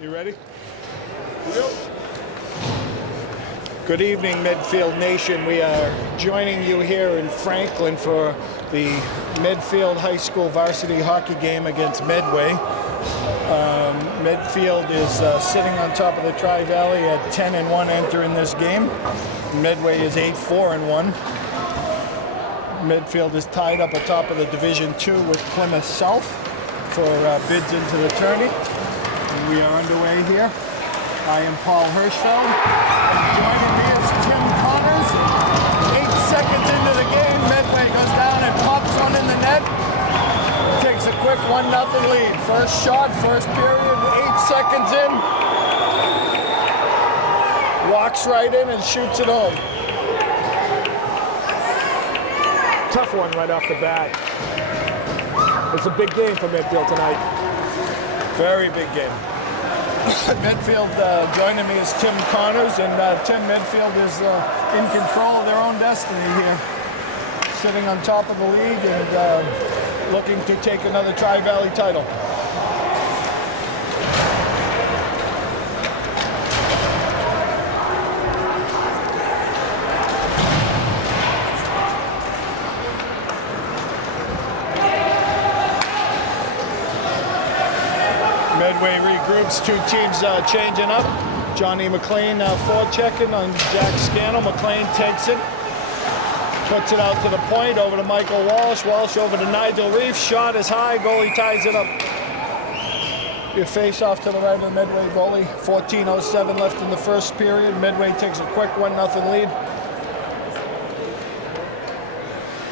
You ready? Yep. Good evening, Medfield Nation. We are joining you here in Franklin for the Medfield High School varsity hockey game against Medway. Medfield is sitting on top of the Tri-Valley at 10-1 entering this game. Medway is 8-4-1. Medfield is tied up atop of the Division II with Plymouth South for bids into the tourney. And we are underway here. I am Paul Hirschfeld. And joining me is Tim Connors. 8 seconds into the game, Medway goes down and pops one in the net. Takes a quick 1-0 lead. First shot, first period, 8 seconds in. Walks right in and shoots it home. Tough one right off the bat. It's a big game for Medfield tonight. Very big game. Medfield, joining me is Tim Connors, and Tim, Medfield is in control of their own destiny here. Sitting on top of the league and looking to take another Tri-Valley title. Medway regroups, two teams changing up. Johnny McLean forechecking on Jack Scannell. McLean takes it, puts it out to the point, over to Michael Walsh. Walsh over to Nigel Reef. Shot is high, goalie ties it up. Your face off to the right of the Medway goalie. 14:07 left in the first period. Medway takes a quick 1-0 lead.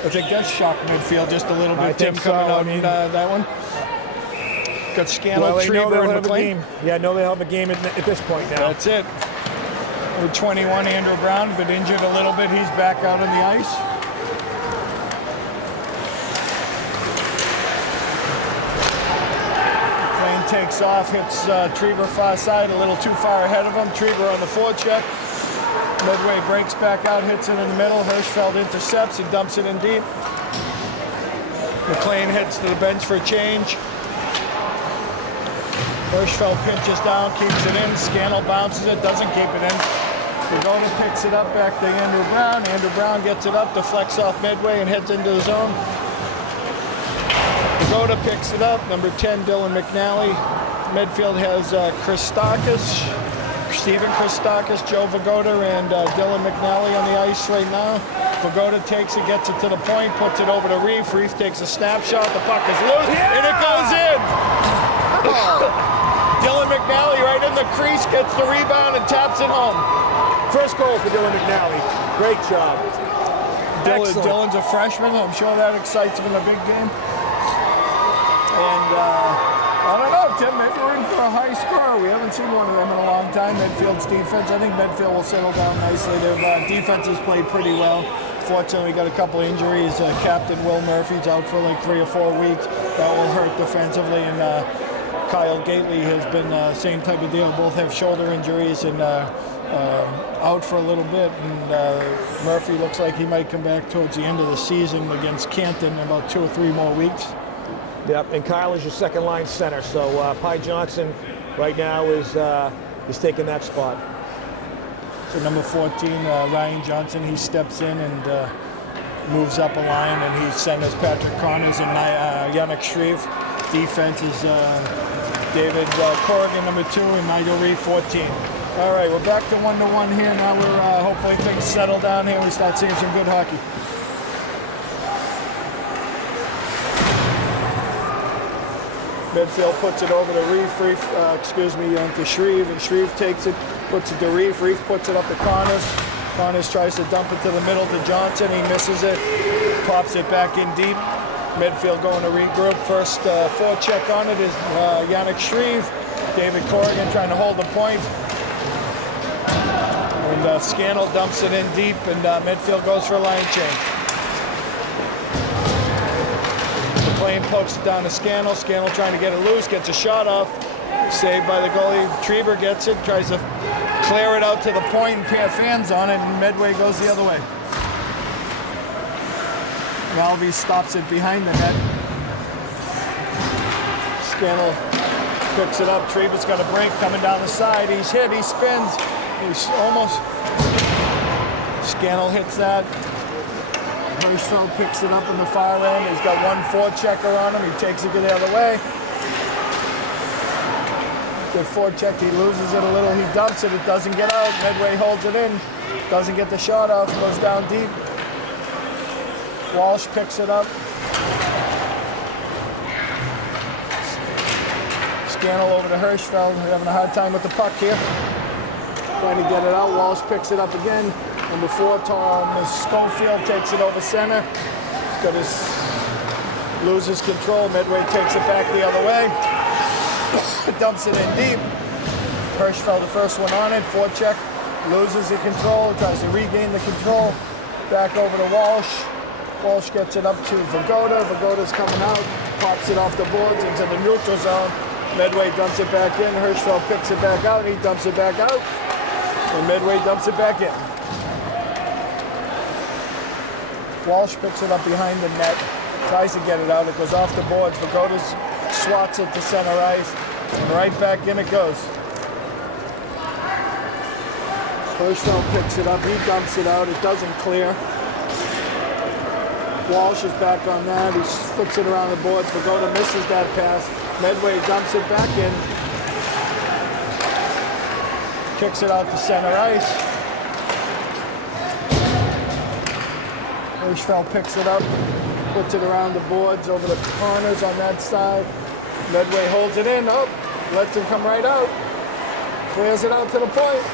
I think that's shocked Medfield just a little bit. Tim coming out in that one. Got Scannell, Trieber, and McLean. Yeah, no, they have a game at this point now. That's it. Number 21, Andrew Brown, but injured a little bit. He's back out on the ice. McLean takes off, hits Trieber far side, a little too far ahead of him. Trieber on the forecheck. Medway breaks back out, hits it in the middle. Hirschfeld intercepts, he dumps it in deep. McLean heads to the bench for a change. Hirschfeld pinches down, keeps it in. Scannell bounces it, doesn't keep it in. Pagoda picks it up back to Andrew Brown. Andrew Brown gets it up, deflects off Medway and heads into the zone. Pagoda picks it up. Number 10, Dylan McNally. Medfield has Stephen Christakis, Joe Vagoda, and Dylan McNally on the ice right now. Vagoda takes it, gets it to the point, puts it over to Reef. Reef takes a snapshot. The puck is loose, and it goes in. Dylan McNally right in the crease, gets the rebound and taps it home. First goal for Dylan McNally. Great job. Dylan's a freshman. I'm sure that excites him in a big game. And I don't know, Tim, maybe we're in for a high score. We haven't seen one of them in a long time. Medfield's defense, I think Medfield will settle down nicely. Their defense has played pretty well. Fortunately, we got a couple of injuries. Captain Will Murphy's out for like 3 or 4 weeks. That will hurt defensively. And Kyle Gately has been same type of deal. Both have shoulder injuries and out for a little bit. And Murphy looks like he might come back towards the end of the season against Canton in about 2 or 3 more weeks. Yep, and Kyle is your second line center. So Pi Johnson right now is taking that spot. So number 14, Ryan Johnson, he steps in and moves up a line, and he centers Patrick Connors and Yannick Shreve. Defense is David Corrigan, number 2, and Nigel Reed, 14. All right, we're back to 1-1 here. Now we're hopefully things settle down here. We start seeing some good hockey. Medfield puts it over to to Shreve, and Shreve takes it, puts it to Reef. Reef puts it up to Connors. Connors tries to dump it to the middle to Johnson. He misses it, pops it back in deep. Medfield going to regroup. First forecheck on it is Yannick Shreve. David Corrigan trying to hold the point. And Scannell dumps it in deep, and Medfield goes for a line change. McLean pokes it down to Scannell. Scannell trying to get it loose, gets a shot off. Saved by the goalie. Trieber gets it, tries to clear it out to the point and pair fans on it, and Medway goes the other way. Valvey stops it behind the net. Scannell Picks it up. Treva's got a break coming down the side. He's hit. He spins. He's almost. Scannell hits that. Hirschfeld picks it up in the far end. He's got one forechecker on him. He takes it the other way. Good forecheck. He loses it a little. He dumps it. It doesn't get out. Medway holds it in. Doesn't get the shot off. Goes down deep. Walsh picks it up. Scannell over to Hirschfeld. We're having a hard time with the puck here. Trying to get it out. Walsh picks it up again. Number 4, Thomas Schofield takes it over center. Got his loses control. Medway takes it back the other way. Dumps it in deep. Hirschfeld, the first one on it. Forecheck. Loses the control. Tries to regain the control. Back over to Walsh. Walsh gets it up to Vagoda. Vagoda's coming out. Pops it off the boards into the neutral zone. Medway dumps it back in. Hirschfeld picks it back out. He dumps it back out. And Medway dumps it back in. Walsh picks it up behind the net. Tries to get it out. It goes off the boards. Vagoda swats it to center ice. And right back in it goes. Hirschfeld picks it up. He dumps it out. It doesn't clear. Walsh is back on that. He flips it around the boards. Vagoda misses that pass. Medway dumps it back in. Kicks it out to center ice. Hirschfeld picks it up. Puts it around the boards over the corners on that side. Medway holds it in. Oh, lets him come right out. Clears it out to the point.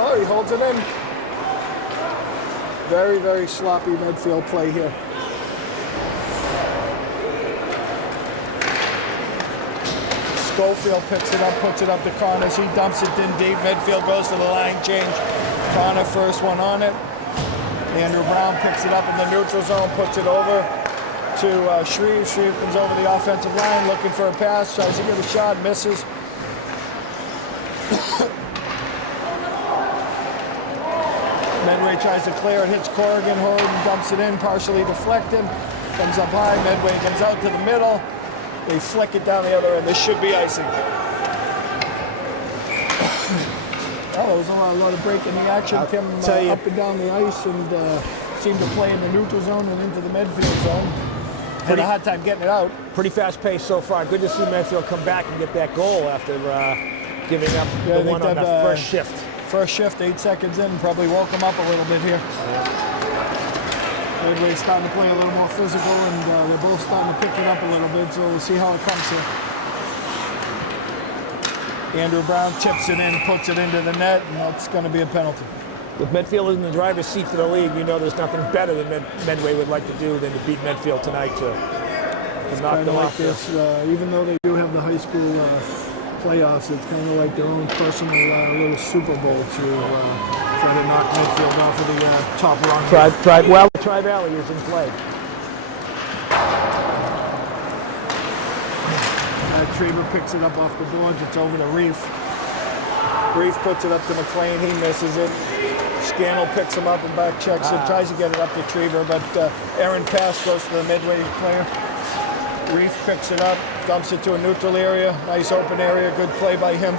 Oh, he holds it in. Very, very sloppy Medfield play here. Schofield picks it up, puts it up the corners. He dumps it in deep. Medfield goes to the line change. Connor first one on it. Andrew Brown picks it up in the neutral zone, puts it over to Shreve. Shreve comes over the offensive line looking for a pass. Tries to get a shot, misses. Medway tries to clear it, hits Corrigan. Horton dumps it in, partially deflected. Comes up high. Medway comes out to the middle. They flick it down the other end. This should be icing. Well, there was a lot of break in the action. Tim up and down the ice and seemed to play in the neutral zone and into the Medfield zone. Had a hard time getting it out. Pretty fast pace so far. Good to see Medfield come back and get that goal after giving up the one on the first shift. First shift, 8 seconds in, probably woke him up a little bit here. Medway's starting to play a little more physical, and they're both starting to pick it up a little bit, so we'll see how it comes here. Andrew Brown tips it in, puts it into the net, and that's going to be a penalty. With Medfield in the driver's seat for the league, you know there's nothing better than Medway would like to do than to beat Medfield tonight to knock them off this. Even though they do have the high school playoffs, it's kind of like their own personal little Super Bowl to try to knock Medfield off of the top rung. Tri-Valley is in play. Trever picks it up off the boards. It's over to Reef. Reef puts it up to McLean. He misses it. Scannell picks him up and back checks it. Tries to get it up to Trever, but errant pass goes to the Medway player. Reef picks it up, dumps it to a neutral area. Nice open area. Good play by him.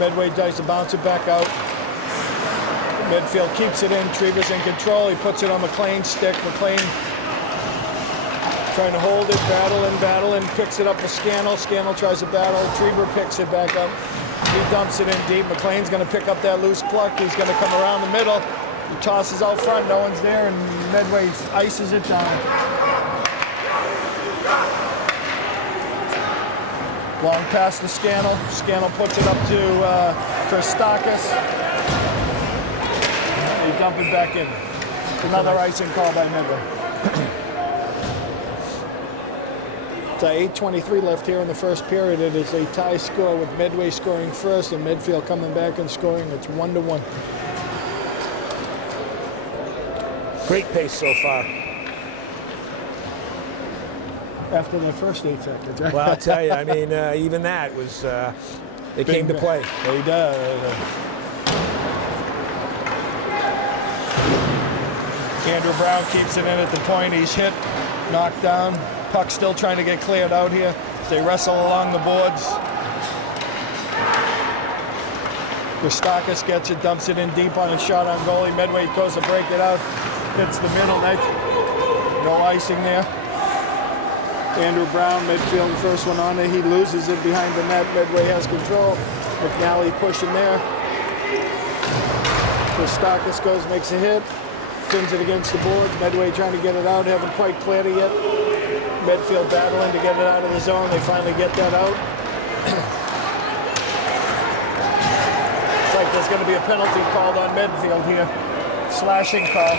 Medway tries to bounce it back out. Medfield keeps it in. Trever's in control. He puts it on McLean's stick. McLean trying to hold it, battling, picks it up for Scannell. Scannell tries to battle. Trever picks it back up. He dumps it in deep. McLean's going to pick up that loose puck. He's going to come around the middle. He tosses out front. No one's there, and Medway ices it down. Long pass to Scannell. Scannell puts it up to Christakis. They dump it back in. Another icing call by Medway. It's 8:23 left here in the first period. It is a tie score with Medway scoring first and Medfield coming back and scoring. It's 1-1. Great pace so far. After the first 8 seconds. Well, I'll tell you, I mean, even that was, it came to play. He does. Andrew Brown keeps it in at the point. He's hit, knocked down. Puck still trying to get cleared out here. They wrestle along the boards. Christakis gets it, dumps it in deep on a shot on goalie. Medway goes to break it out, hits the middle net. No icing there. Andrew Brown, midfield, first one on there. He loses it behind the net. Medway has control. McNally pushing there. Christakis goes, makes a hit. Pins it against the boards. Medway trying to get it out. Haven't quite cleared it yet. Medfield battling to get it out of the zone. They finally get that out. It's like there's going to be a penalty called on Medfield here. Slashing call.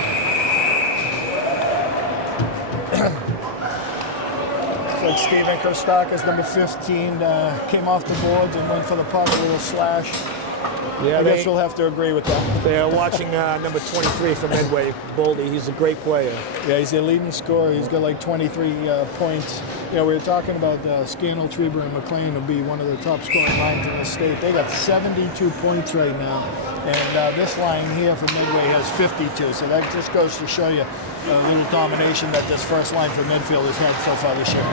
It's like Steven Christakis, number 15, came off the boards and went for the puck, a little slash. Yeah, I guess we'll have to agree with that. They are watching number 23 for Medway, Boldy. He's a great player. Yeah, he's the leading scorer. He's got like 23 points. You know, we were talking about Scannell, Treber, and McLean will be one of the top scoring lines in the state. They got 72 points right now. And this line here for Medway has 52. So that just goes to show you a little domination that this first line for Medfield has had so far this year.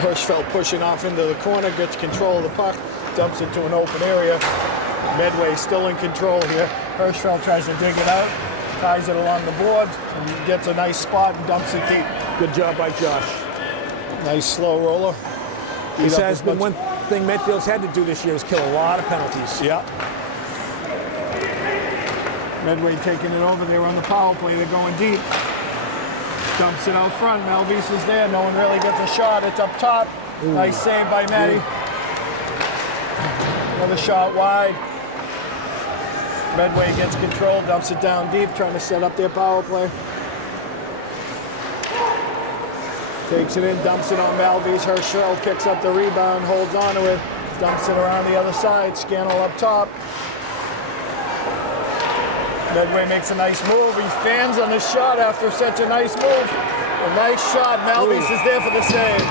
Hirschfeld pushing off into the corner, gets control of the puck, dumps it to an open area. Medway still in control here. Hirschfeld tries to dig it out, ties it along the boards, and he gets a nice spot and dumps it deep. Good job by Josh. Nice slow roller. This has been one thing Medfield's had to do this year is kill a lot of penalties. Yeah. Medway taking it over there on the power play. They're going deep. Dumps it out front. Malvise is there. No one really gets a shot. It's up top. Ooh. Nice save by Matty. Another shot wide. Medway gets control, dumps it down deep, trying to set up their power play. Takes it in, dumps it on Malvise. Herschel picks up the rebound, holds on to it, dumps it around the other side. Scannell up top. Medway makes a nice move. He fans on the shot after such a nice move. A nice shot. Malvise is there for the save.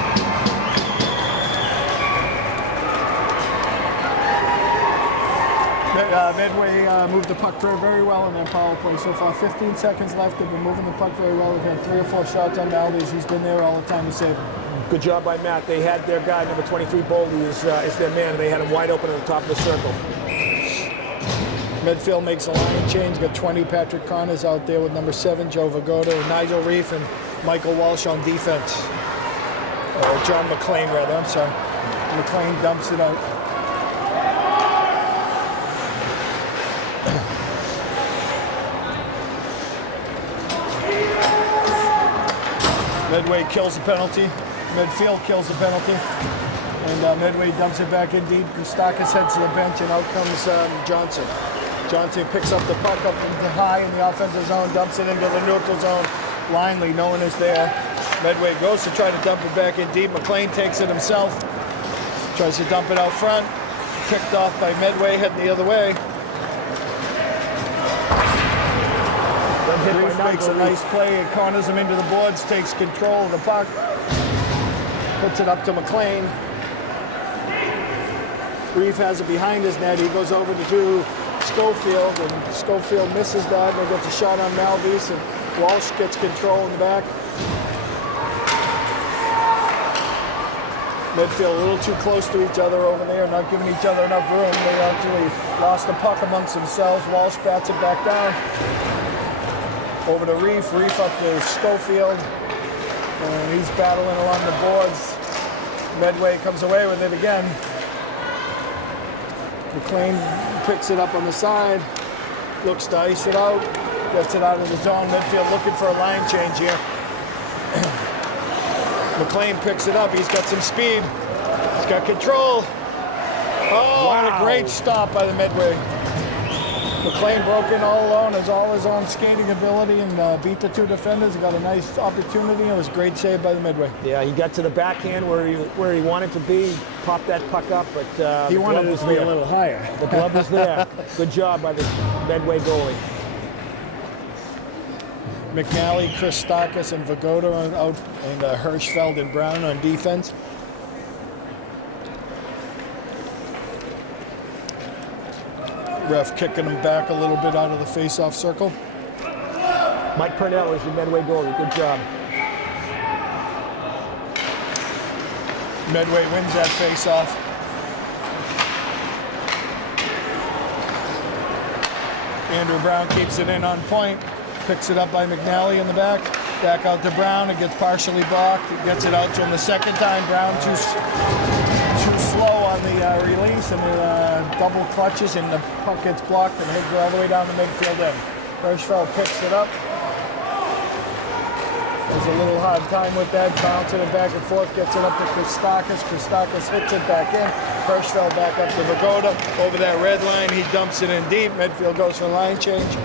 Medway moved the puck very well in their power play so far. 15 seconds left. They've been moving the puck very well. They've had 3 or 4 shots on Malvise. He's been there all the time to save him. Good job by Matt. They had their guy, number 23, Boldy, is their man. They had him wide open at the top of the circle. Medfield makes a line change. Got 20 Patrick Connors out there with number 7 Joe Vagoda, Nigel Reef, and Michael Walsh on defense. John McLean, rather. I'm sorry. McLean dumps it out. Medway kills the penalty. Medfield kills the penalty. And Medway dumps it back in deep. Christakis heads to the bench, and out comes Johnson. Johnson picks up the puck up into high in the offensive zone, dumps it into the neutral zone. Linely, no one is there. Medway goes to try to dump it back in deep. McLean takes it himself. Tries to dump it out front. Kicked off by Medway, heading the other way. Reef makes a nice play. It corners him into the boards, takes control of the puck. Puts it up to McLean. Reef has it behind his net. He goes over to Schofield, and Schofield misses that, and he gets a shot on Malvise, and Walsh gets control in the back. Medfield a little too close to each other over there, not giving each other enough room. They actually lost the puck amongst themselves. Walsh bats it back down. Over to Reef, Reef up to Schofield, and he's battling along the boards. Medway comes away with it again. McLean picks it up on the side, looks to ice it out, gets it out of the zone. Medfield looking for a line change here. McLean picks it up, he's got some speed, he's got control. Oh, wow. What a great stop by the Medway. McLean broke in all alone, has all his own skating ability, and beat the 2 defenders. He got a nice opportunity. It was a great save by the Medway. Yeah, he got to the backhand where he wanted to be, popped that puck up, but he wanted it to be a little higher. The glove was there. Good job by the Medway goalie. McNally, Christakis, and Vagoda out, and Hirschfeld and Brown on defense. Ref kicking him back a little bit out of the face-off circle. Mike Purnell is the Medway goalie. Good job. Medway wins that face-off. Andrew Brown keeps it in on point. Picks it up by McNally in the back. Back out to Brown. It gets partially blocked. It gets it out to him the second time. Brown too slow on the release, and the double clutches, and the puck gets blocked and heads all the way down the midfield end. Hirschfeld picks it up. There's a little hard time with that, bouncing it back and forth, gets it up to Christakis. Christakis hits it back in. Hirschfeld back up to Vagoda. Over that red line, he dumps it in deep. Medfield goes for a line change.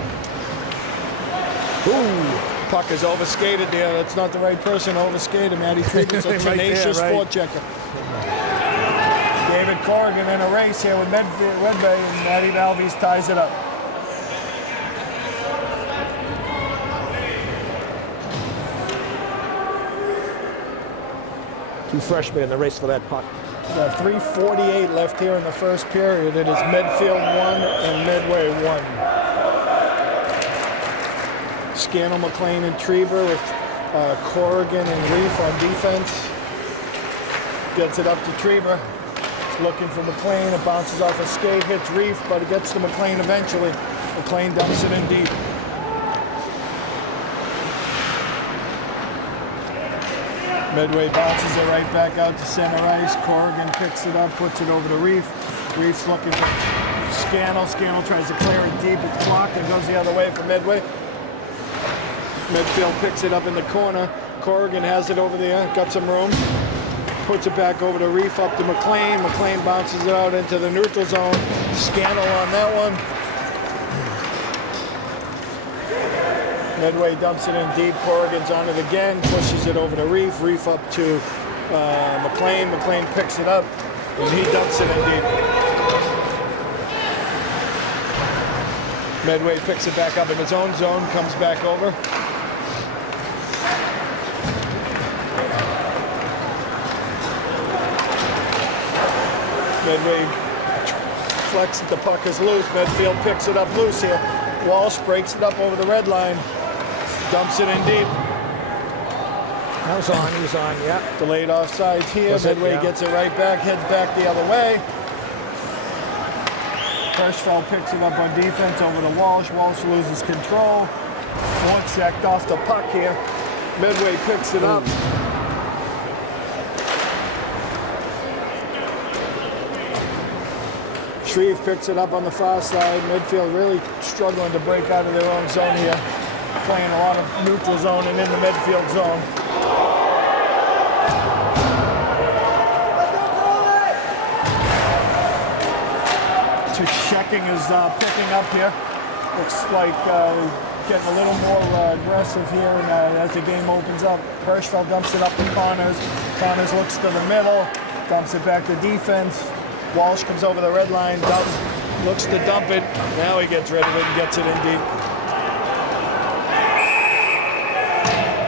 Ooh, puck is overskated there. That's not the right person to overskate him. Matty Trevi's a tenacious forechecker. David Corrigan in a race here with Medway, and Matty Valves ties it up. Two freshmen in the race for that puck. 3:48 left here in the first period. It is Medfield 1 and Medway 1. Scannell, McLean, and Treber with Corrigan and Reef on defense. Gets it up to Treber. He's looking for McLean. It bounces off a skate, hits Reef, but it gets to McLean eventually. McLean dumps it in deep. Medway bounces it right back out to center ice. Corrigan picks it up, puts it over to Reef. Reef's looking for Scannell. Scannell tries to clear it deep. It's blocked and goes the other way for Medway. Medfield picks it up in the corner. Corrigan has it over there, got some room. Puts it back over to Reef, up to McLean. McLean bounces it out into the neutral zone. Scannell on that one. Medway dumps it in deep. Corrigan's on it again, pushes it over to Reef. Reef up to McLean. McLean picks it up, and he dumps it in deep. Medway picks it back up in his own zone, comes back over. Medway flexes, the puck is loose. Medfield picks it up loose here. Walsh breaks it up over the red line. Dumps it in deep. That was on, he was on, yeah. Delayed offsides here. Medway gets it right back, heads back the other way. Hirschfeld picks it up on defense over to Walsh. Walsh loses control. Forechecked off the puck here. Medway picks it up. Shreve picks it up on the far side. Medfield really struggling to break out of their own zone here. Playing a lot of neutral zone and in the Medfield zone. Checking is picking up here. Looks like getting a little more aggressive here, and as the game opens up, Hirschfeld dumps it up to Connors. Connors looks to the middle, dumps it back to defense. Walsh comes over the red line, looks to dump it. Now he gets rid of it and gets it in deep.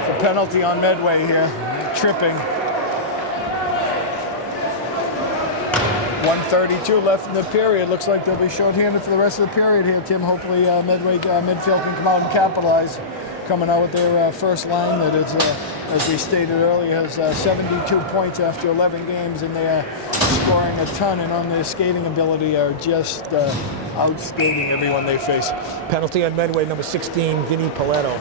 The penalty on Medway here, tripping. 1:32 left in the period. Looks like they'll be short-handed for the rest of the period here, Tim. Hopefully Medfield can come out and capitalize. Coming out with their first line that is, as we stated earlier, has 72 points after 11 games, and they are scoring a ton, and on their skating ability are just outskating everyone they face. Penalty on Medway, number 16, Vinny Parletto.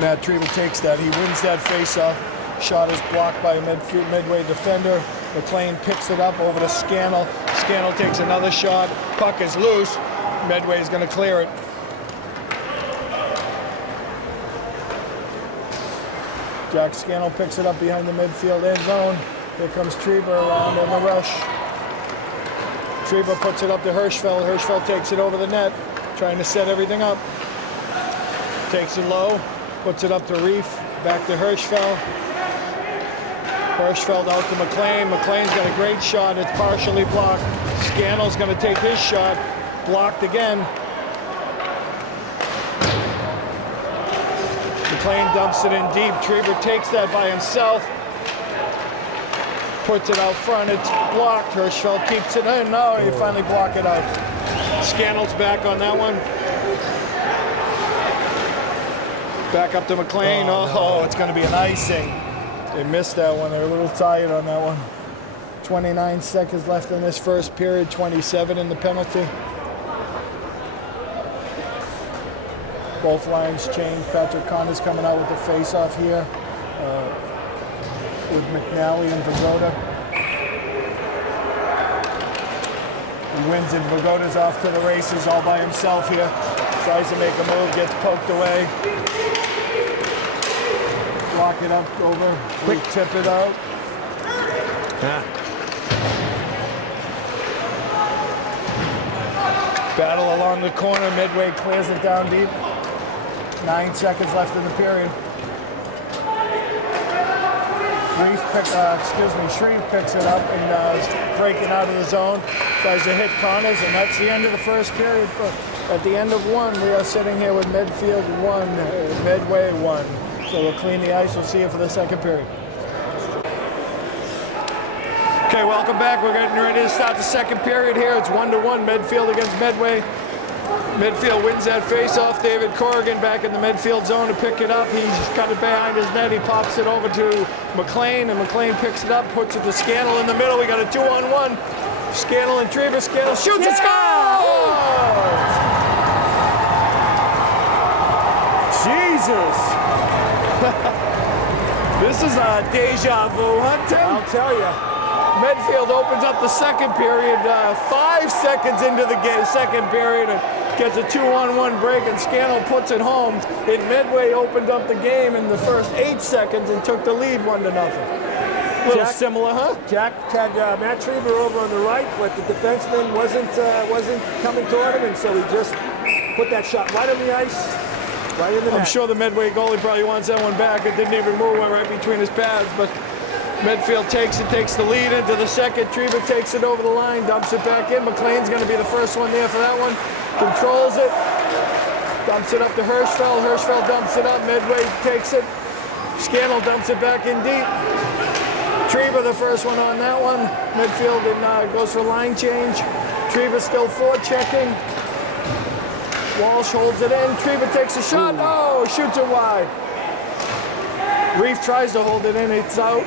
Matt Trevel takes that. He wins that face-off. Shot is blocked by a Medway defender. McLean picks it up over to Scannell. Scannell takes another shot. Puck is loose. Medway is going to clear it. Jack Scannell picks it up behind the midfield end zone. Here comes Treber around in the rush. Treber puts it up to Hirschfeld. Hirschfeld takes it over the net, trying to set everything up. Takes it low. Puts it up to Reef, back to Hirschfeld. Hirschfeld out to McLean. McLean's got a great shot. It's partially blocked. Scannell's going to take his shot. Blocked again. McLean dumps it in deep. Treber takes that by himself. Puts it out front. It's blocked. Hirschfeld keeps it in. No, he finally blocked it out. Scannell's back on that one. Back up to McLean. Oh, it's going to be an icing. They missed that one. They're a little tired on that one. 29 seconds left in this first period, 27 in the penalty. Both lines changed. Patrick Connor's coming out with the face-off here with McNally and Vagoda. He wins it. Vagoda's off to the races all by himself here. Tries to make a move, gets poked away. Lock it up over. Quick tip it out. Battle along the corner. Medway clears it down deep. 9 seconds left in the period. Shreve picks it up and is breaking out of the zone. Tries to hit Connors, and that's the end of the first period. At the end of one, we are sitting here with Medfield 1, Medway 1. So we'll clean the ice. We'll see you for the second period. Okay, welcome back. We're getting ready to start the second period here. It's 1-1, Medfield against Medway. Medfield wins that face-off. David Corrigan back in the Medfield zone to pick it up. He's got it behind his net. He pops it over to McLean, and McLean picks it up, puts it to Scannell in the middle. We got a 2-on-1. Scannell and Treva. Scannell shoots and scores! Jesus! This is a deja vu, huh, Tim? I'll tell you. Medfield opens up the second period, 5 seconds into the second period, and gets a 2-on-1 break, and Scannell puts it home. And Medway opened up the game in the first 8 seconds and took the lead 1-0. A little similar, huh? Jack had Matt Treva over on the right, but the defenseman wasn't coming toward him, and so he just put that shot right on the ice, right in the net. I'm sure the Medway goalie probably wants that one back. It didn't even move, went right between his pads, but Medfield takes the lead into the second. Treva takes it over the line, dumps it back in. McLean's going to be the first one there for that one. Controls it, dumps it up to Hirschfeld. Hirschfeld dumps it up. Medway takes it. Scannell dumps it back in deep. Treva the first one on that one. Medfield goes for line change. Treva still forechecking. Walsh holds it in. Treva takes a shot. Oh, shoots it wide. Reef tries to hold it in. It's out.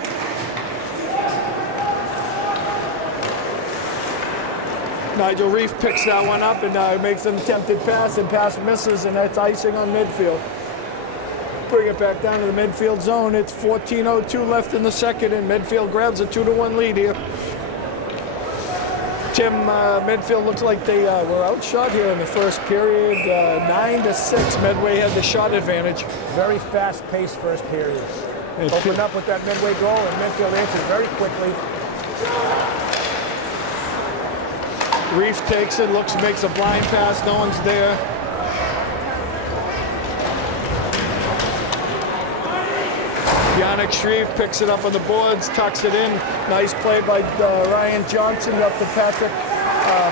Nigel Reef picks that one up and makes an attempted pass, and pass misses, and that's icing on Medfield. Bring it back down to the Medfield zone. It's 14:02 left in the second, and Medfield grabs a 2-1 lead here. Tim, Medfield looks like they were outshot here in the first period. 9-6, Medway had the shot advantage. Very fast-paced first period. Opened up with that Medway goal, and Medfield answered very quickly. Reef takes it, makes a blind pass, no one's there. Yannick Shreve picks it up on the boards, tucks it in. Nice play by Ryan Johnson up to Patrick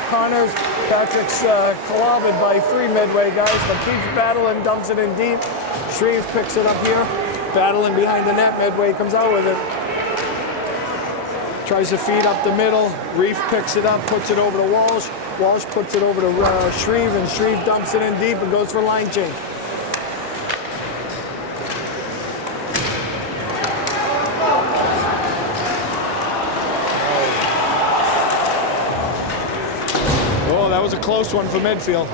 Connors. Patrick's clobbered by 3 Medway guys, but keeps battling, dumps it in deep. Shreve picks it up here, battling behind the net. Medway comes out with it. Tries to feed up the middle. Reef picks it up, puts it over to Walsh. Walsh puts it over to Shreve, and Shreve dumps it in deep and goes for line change. Oh, that was a close one for Medfield.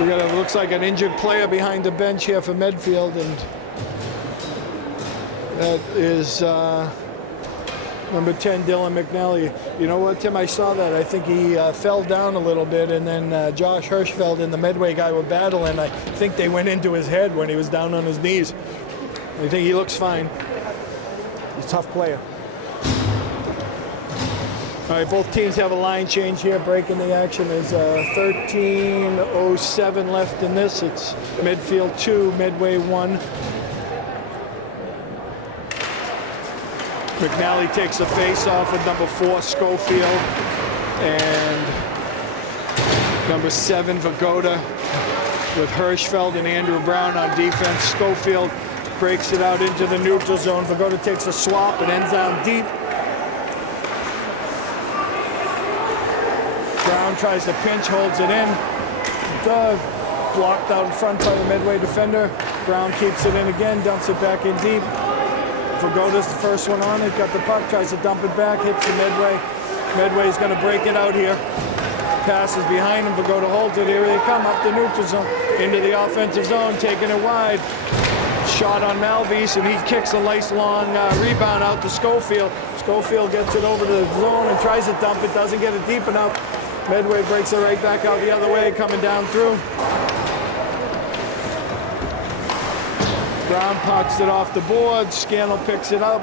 We got looks like an injured player behind the bench here for Medfield, and that is number 10, Dylan McNally. You know what, Tim? I saw that. I think he fell down a little bit, and then Josh Hirschfeld and the Medway guy were battling. I think they went into his head when he was down on his knees. I think he looks fine. He's a tough player. All right, both teams have a line change here. Breaking the action is 13:07 left in this. It's Medfield 2, Medway 1. McNally takes the face-off with number 4, Schofield, and number 7, Vagoda, with Hirschfeld and Andrew Brown on defense. Schofield breaks it out into the neutral zone. Vagoda takes a swap and ends down deep. Brown tries to pinch, holds it in. blocked out in front by the Medway defender. Brown keeps it in again, dumps it back in deep. Vergoda's the first one on it, got the puck, tries to dump it back, hits the Medway. Medway's going to break it out here. Passes behind him, Vergoda holds it. Here they come up the neutral zone, into the offensive zone, taking it wide. Shot on Malvis, and he kicks a nice long rebound out to Schofield. Schofield gets it over to the zone and tries to dump it, doesn't get it deep enough. Medway breaks it right back out the other way, coming down through. Brown pucks it off the board. Scannell picks it up.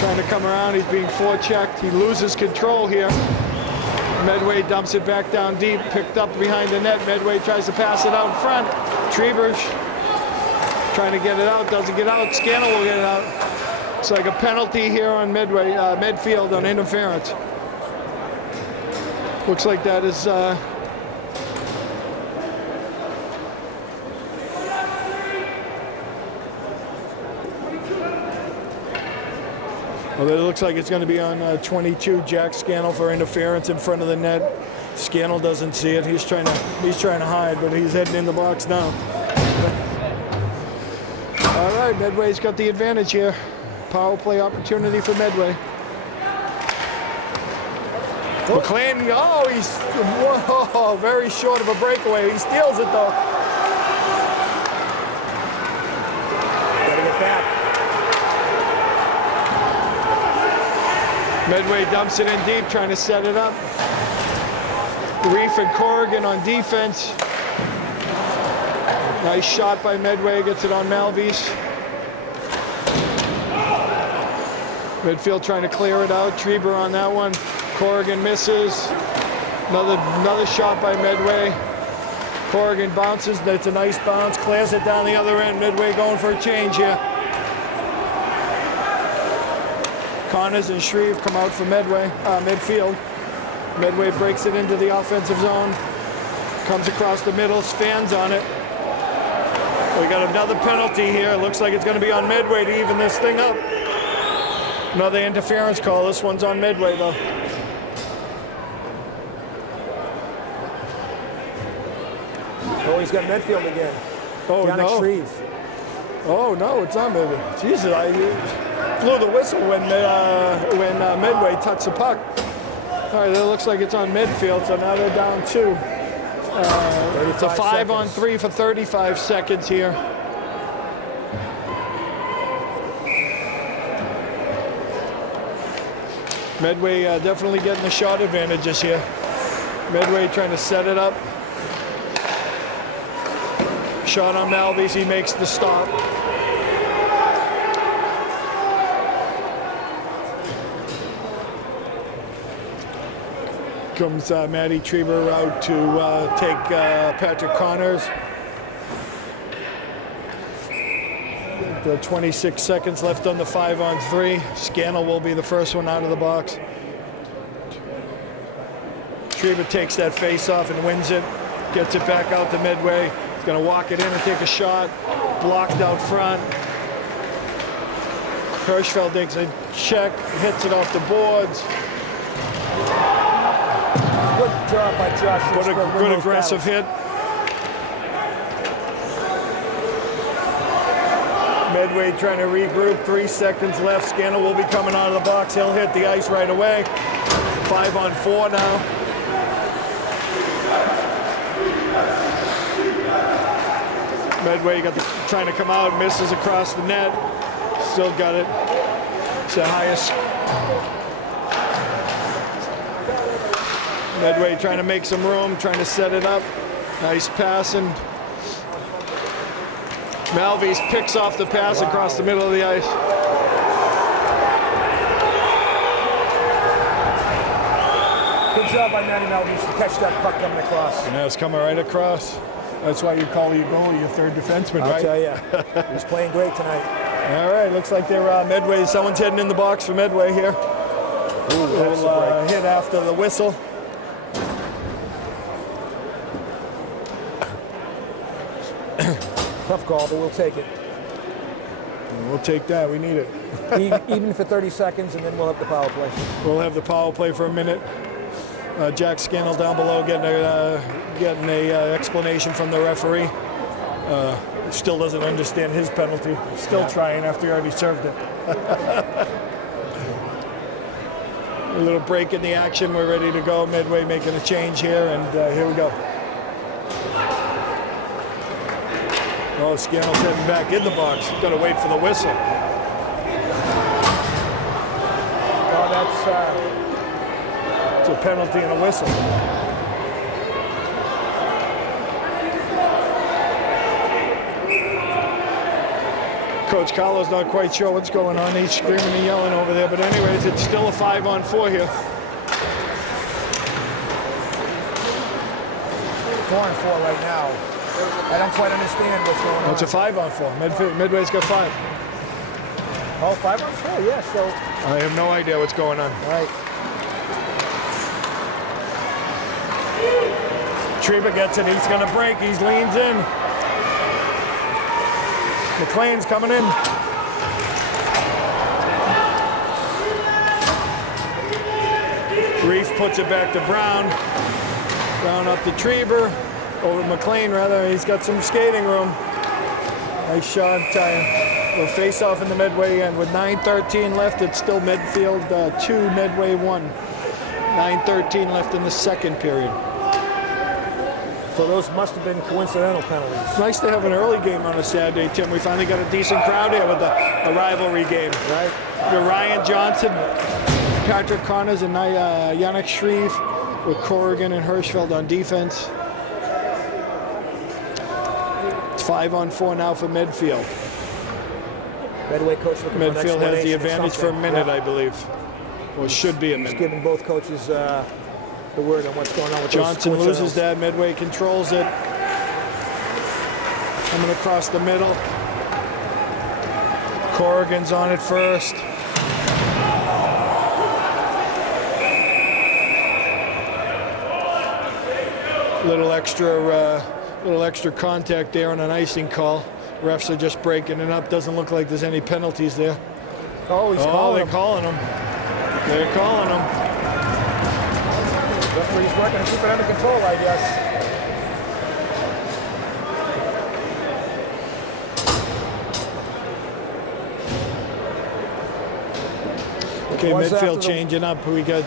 Trying to come around, he's being forechecked. He loses control here. Medway dumps it back down deep, picked up behind the net. Medway tries to pass it out in front. Trebers trying to get it out, doesn't get out. Scannell will get it out. It's like a penalty here on Medway, Medfield on interference. Looks like that is well, it looks like it's going to be on 22, Jack Scannell, for interference in front of the net. Scannell doesn't see it. He's trying to hide, but he's heading in the box now. All right, Medway's got the advantage here. Power play opportunity for Medway. McLean, oh, he's whoa, very short of a breakaway. He steals it though. Gotta get back. Medway dumps it in deep, trying to set it up. Reef and Corrigan on defense. Nice shot by Medway, gets it on Malvis. Medfield trying to clear it out. Treber on that one. Corrigan misses. Another shot by Medway. Corrigan bounces. That's a nice bounce. Clears it down the other end. Medway going for a change here. Connors and Shreve come out for Medfield. Medway breaks it into the offensive zone. Comes across the middle, stands on it. We got another penalty here. It looks like it's going to be on Medway to even this thing up. Another interference call. This one's on Medway though. Oh, he's got Medfield again. Oh, Down no. at Shreve. Oh, no, it's not Medway. Jesus, I blew the whistle when Medway touched the puck. All right, it looks like it's on Medfield, so now they're down 2. It's a 5-on-3 for 35 seconds here. Medway definitely getting the shot advantages here. Medway trying to set it up. Shot on Malvis, he makes the stop. Comes Matty Treber out to take Patrick Connors. 26 seconds left on the 5-on-3. Scannell will be the first one out of the box. Treber takes that face off and wins it. Gets it back out to Medway. He's going to walk it in and take a shot. Blocked out front. Hirschfeld takes a check, hits it off the boards. Good job by Josh. What a good aggressive hit. Medway trying to regroup. 3 seconds left. Scannell will be coming out of the box. He'll hit the ice right away. 5-on-4 now. Medway trying to come out, misses across the net. Still got it. It's the highest. Medway trying to make some room, trying to set it up. Nice passing. Malvis picks off the pass across the middle of the ice. Good job by Matty Malvis to catch that puck coming across. And it's coming right across. That's why you call your goalie your third defenseman, right? I'll tell you, he's playing great tonight. All right, looks like they're Medway. Someone's heading in the box for Medway here. Ooh, that's We'll hit after the whistle. Tough call, but we'll take it. We'll take that. We need it. Even for 30 seconds, and then we'll have the power play. We'll have the power play for a minute. Jack Scannell down below getting a explanation from the referee. Still doesn't understand his penalty. Still trying after he already served it. A little break in the action. We're ready to go. Medway making a change here, and here we go. Oh, Scannell's heading back in the box. Got to wait for the whistle. Oh, that's It's a penalty and a whistle. Coach Carlo's not quite sure what's going on. He's screaming and yelling over there. But anyways, it's still a 5-on-4 here. 4-4 right now. I don't quite understand what's going on. It's a 5-on-4. Medway's got 5. Oh, 5-on-4, yeah, so. I have no idea what's going on. All right. Treba gets it. He's going to break. He leans in. McLean's coming in. Reef puts it back to Brown. Brown up to Treba. Over McLean, rather. He's got some skating room. Nice shot. We'll face off in the Medway end. With 9:13 left, it's still Medfield 2, Medway 1. 9:13 left in the second period. So those must have been coincidental penalties. It's nice to have an early game on a Saturday, Tim. We finally got a decent crowd here with a rivalry game. Right. You're Ryan Johnson, Patrick Connors, and Yannick Shreve with Corrigan and Hirschfeld on defense. It's 5-on-4 now for Medfield. Medway coach looking for an Medfield has the explanation or advantage for a something. minute, Yeah. I believe. Or should be a He's minute. giving both coaches the word on what's going on with Johnson those loses that. Medway controls it. Coming across the middle. Corrigan's on it first. Little extra contact there on an icing call. Refs are just breaking it up. Doesn't look like there's any penalties there. Oh, he's They're calling them. They're calling them. Referee's working to keep it under control, I guess. Okay, Was after midfield the- changing up. We got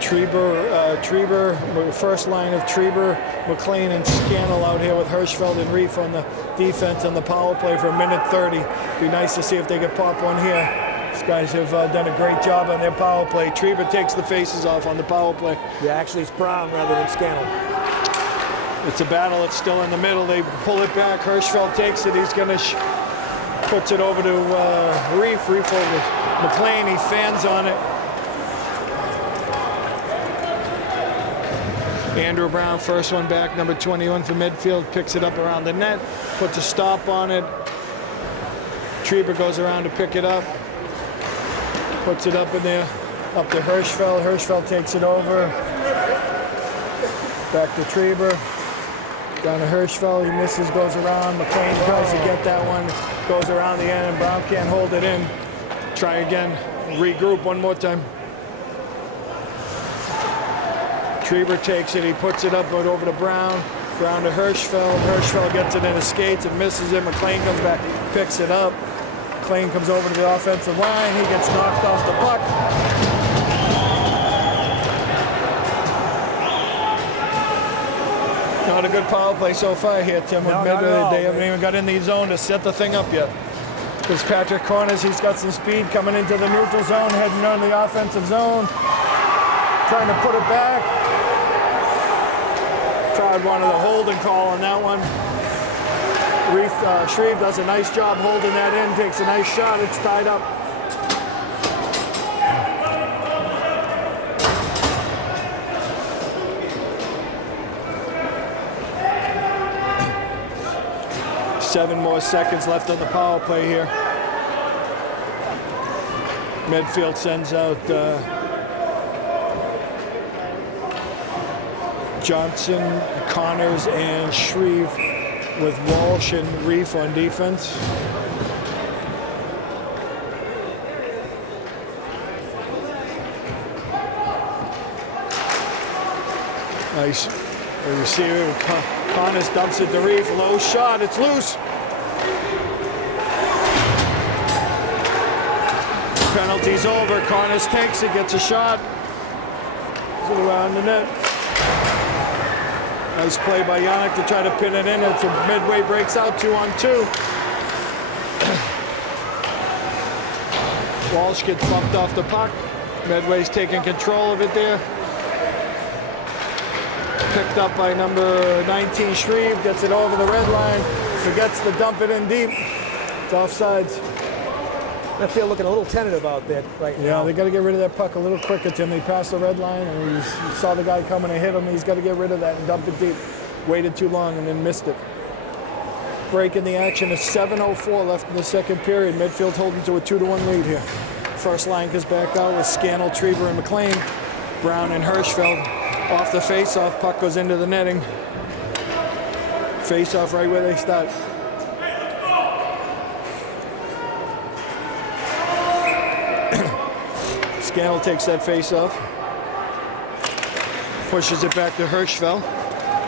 Treba, first line of Treba, McLean, and Scannell out here with Hirschfeld and Reef on the defense on the power play for 1:30. Be nice to see if they could pop one here. These guys have done a great job on their power play. Treba takes the faces off on the power play. Yeah, actually it's Brown rather than Scannell. It's a battle. It's still in the middle. They pull it back. Hirschfeld takes it. He's going to puts it over to Reef. Reef over McLean. He fans on it. Andrew Brown, first one back, number 21 for Medfield, picks it up around the net, puts a stop on it. Treba goes around to pick it up, puts it up in there, up to Hirschfeld. Hirschfeld takes it over. Back to Treba. Down to Hirschfeld, he misses, goes around. McLean tries to get that one, goes around the end, and Brown can't hold it in. Try again, regroup one more time. Treba takes it, he puts it up over to Brown. Brown to Hirschfeld. Hirschfeld gets it in his skates and misses it. McLean comes back, picks it up. McLean comes over to the offensive line. He gets knocked off the puck. Not a good power play so far here, Tim. No, not at all, They haven't man. even got in the zone to set the thing up yet. Because Patrick Corners, he's got some speed coming into the neutral zone, heading on the offensive zone. Trying to put it back. Tried one of the holding call on that one. Shreve does a nice job holding that in, takes a nice shot, it's tied up. Seven more seconds left on the power play here. Medfield sends out Johnson, Connors, and Shreve with Walsh and Reef on defense. Nice. The receiver, Connors dumps it to Reef. Low shot, it's loose. Penalty's over. Connors takes it, gets a shot. Goes around the net. Nice play by Yannick to try to pin it in. It's Medway breaks out 2-on-2. Walsh gets bumped off the puck. Medway's taking control of it there. Picked up by number 19, Shreve. Gets it over the red line. Forgets to dump it in deep. It's offsides. Medfield looking a little tentative out there right now. Yeah, they got to get rid of that puck a little quicker, Tim. They passed the red line, and he saw the guy coming and hit him. He's got to get rid of that and dump it deep. Waited too long and then missed it. Break in the action. It's 7:04 left in the second period. Medfield holding to a 2-1 lead here. First line goes back out with Scannell, Trieber, and McLean. Brown and Hirschfeld off the face-off. Puck goes into the netting. Face-off right where they start. Scannell takes that face-off. Pushes it back to Hirschfeld.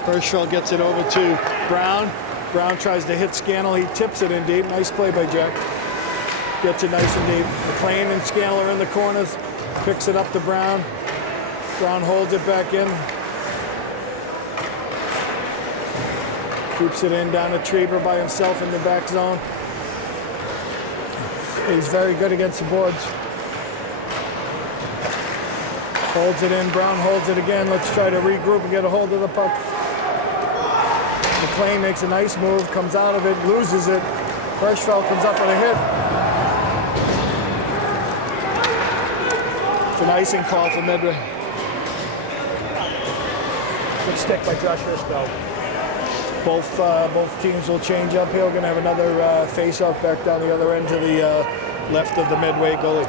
Hirschfeld gets it over to Brown. Brown tries to hit Scannell. He tips it in deep. Nice play by Jack. Gets it nice and deep. McLean and Scannell are in the corners. Picks it up to Brown. Brown holds it back in. Keeps it in down to Trieber by himself in the back zone. He's very good against the boards. Holds it in. Brown holds it again. Let's try to regroup and get a hold of the puck. McLean makes a nice move, comes out of it, loses it. Hirschfeld comes up with a hit. It's an icing call for Medway. Good stick by Josh Hirschfeld. Both teams will change up here. We're going to have another face-off back down the other end to the left of the Medway goalie.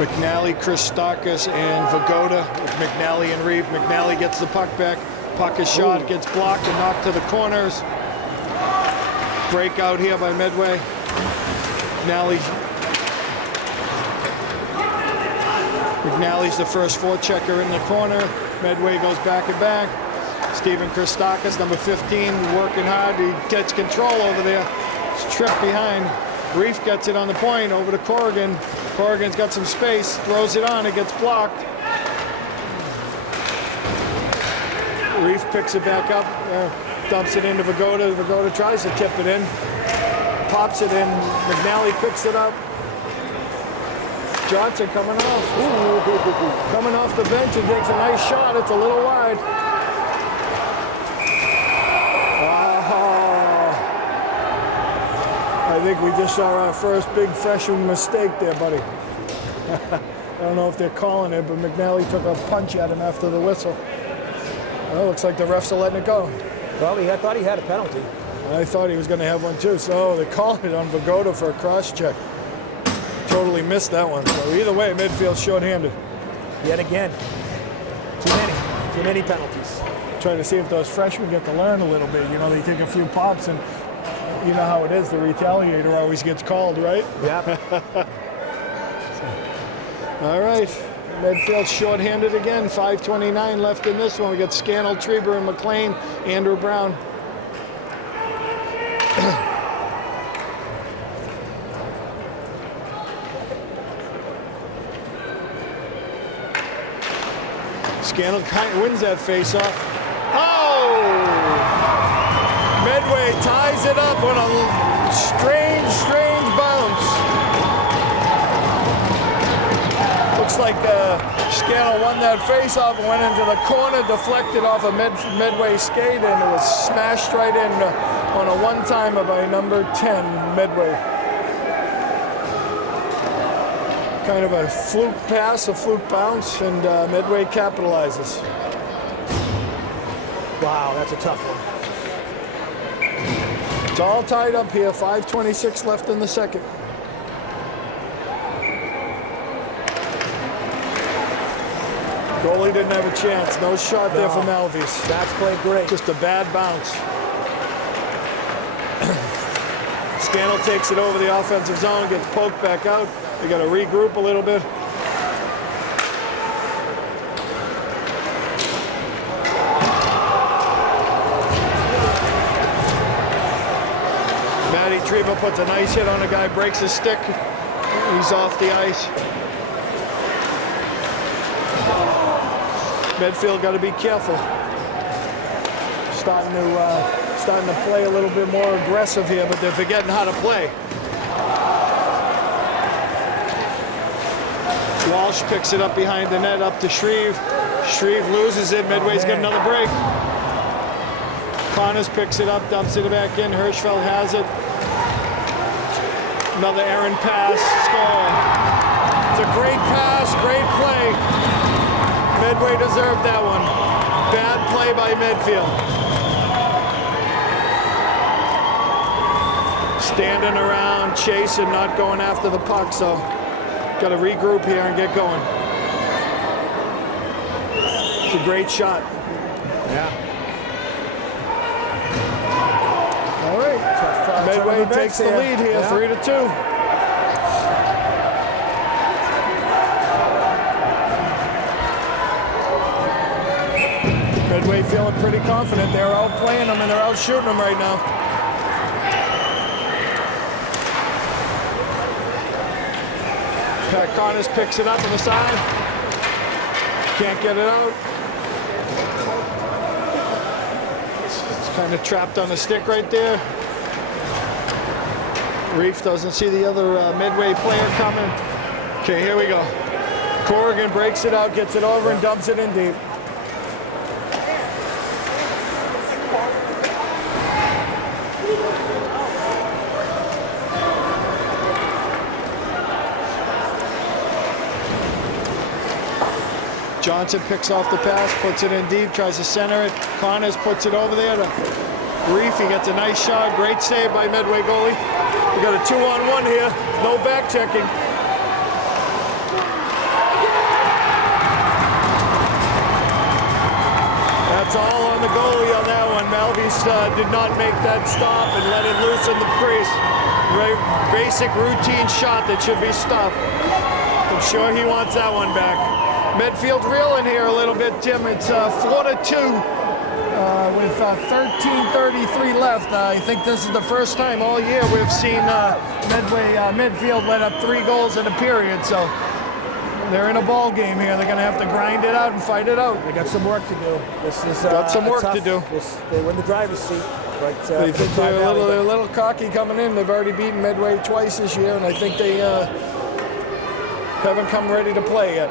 McNally, Christakis, and Vagoda with McNally and Reeve. McNally gets the puck back. Puck is shot, gets blocked and knocked to the corners. Breakout here by Medway. McNally's the first forechecker in the corner. Medway goes back and back. Stephen Christakis, number 15, working hard. He gets control over there. It's tripped behind. Reef gets it on the point over to Corrigan. Corrigan's got some space, throws it on, it gets blocked. Reef picks it back up, dumps it into Vagoda. Vagoda tries to tip it in, pops it in. McNally picks it up. Johnson coming off. Ooh. Coming off the bench and takes a nice shot. It's a little wide. I think we just saw our first big freshman mistake there, buddy. I don't know if they're calling it, but McNally took a punch at him after the whistle. Well, looks like the refs are letting it go. Well, I thought he had a penalty. I thought he was going to have one too. So they called it on Vagoda for a cross-check. Totally missed that one. So either way, Medfield short-handed. Yet again. Too many penalties. Trying to see if those freshmen get to learn a little bit. You know, they take a few pops and you know how it is, the retaliator always gets called, right? Yep. All right, Medfield short-handed again, 5:29 left in this one. We got Scannell, Trieber, and McLean, Andrew Brown. Scannell wins that face-off. Oh! Medway ties it up on a strange bounce. Looks like Scannell won that face-off and went into the corner, deflected off a Medway skate, and it was smashed right in on a one-timer by number 10, Medway. Kind of a fluke pass, a fluke bounce, and Medway capitalizes. Wow, that's a tough one. It's all tied up here, 5:26 left in the second. Goalie didn't have a chance. No shot there from Alves. That's played great. Just a bad bounce. Scannell takes it over the offensive zone, gets poked back out. They got to regroup a little bit. Treba puts a nice hit on a guy, breaks his stick. He's off the ice. Medfield got to be careful. Starting to play a little bit more aggressive here, but they're forgetting how to play. Walsh picks it up behind the net, up to Shreve. Shreve loses it. Medway's got another break. Connors picks it up, dumps it back in. Hirschfeld has it. Another errant pass, score. It's a great pass, great play. Medway deserved that one. Bad play by Medfield. Standing around, chasing, not going after the puck, so got to regroup here and get going. It's a great shot. Yeah. Medway takes the lead here, 3-2. Medway feeling pretty confident. They're outplaying them and they're out shooting them right now. Pat Connors picks it up on the side. Can't get it out. It's kind of trapped on the stick right there. Reef doesn't see the other Medway player coming. Okay, here we go. Corrigan breaks it out, gets it over, and dumps it in deep. Johnson picks off the pass, puts it in deep, tries to center it. Connors puts it over there to Reef. He gets a nice shot. Great save by Medway goalie. We got a 2-on-1 here. No back checking. That's all on the goalie on that one. Malvis did not make that stop and let it loose in the crease. Very basic routine shot that should be stopped. I'm sure he wants that one back. Medfield reeling here a little bit, Tim. It's 4-2. With 13:33 left. I think this is the first time all year we've seen Medfield let up 3 goals in a period, so they're in a ball game here. They're going to have to grind it out and fight it out. They got some work to do. This is got some work to do. They win the driver's seat, but they think they're a little cocky coming in. They've already beaten Medway twice this year, and I think they haven't come ready to play yet.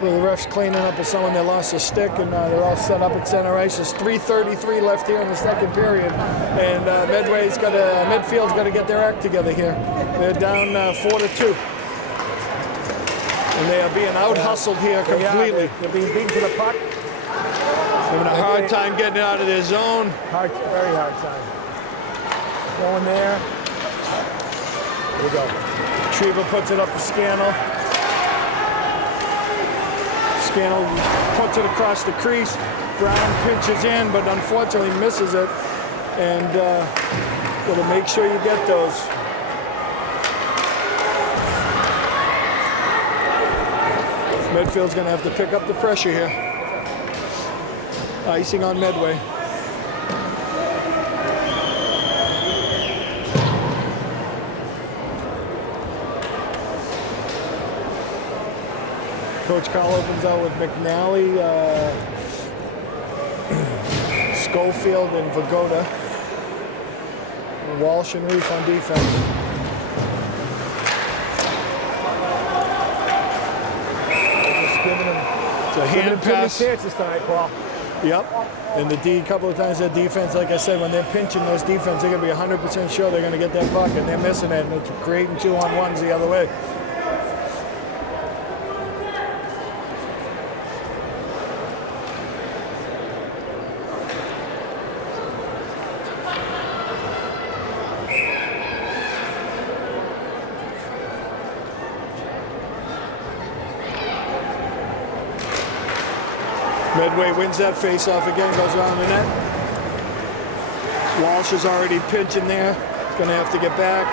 Well, the ref's cleaning up with someone that lost a stick, and they're all set up at center ice. There's 3:33 left here in the second period, and Medfield's got to get their act together here. They're down 4-2, and they are being out-hustled here completely. They're being beaten to the puck. Having a hard time getting out of their zone. Very hard time. Going there. Here we go. Treva puts it up to Scannell. Scannell puts it across the crease. Brown pinches in, but unfortunately misses it. And got to make sure you get those. Medfield's going to have to pick up the pressure here. Icing on Medway. Coach Carl opens out with McNally, Schofield, and Vagoda. Walsh and Reef on defense. Just giving them It's a hand pass. Chances tonight, Paul. Yep. And the D, a couple of times that defense, like I said, when they're pinching those defense, they're going to be 100% sure they're going to get that puck, and they're missing it, and it's creating 2-on-1s the other way. Medway wins that face-off again, goes around the net. Walsh is already pinching there. Gonna have to get back.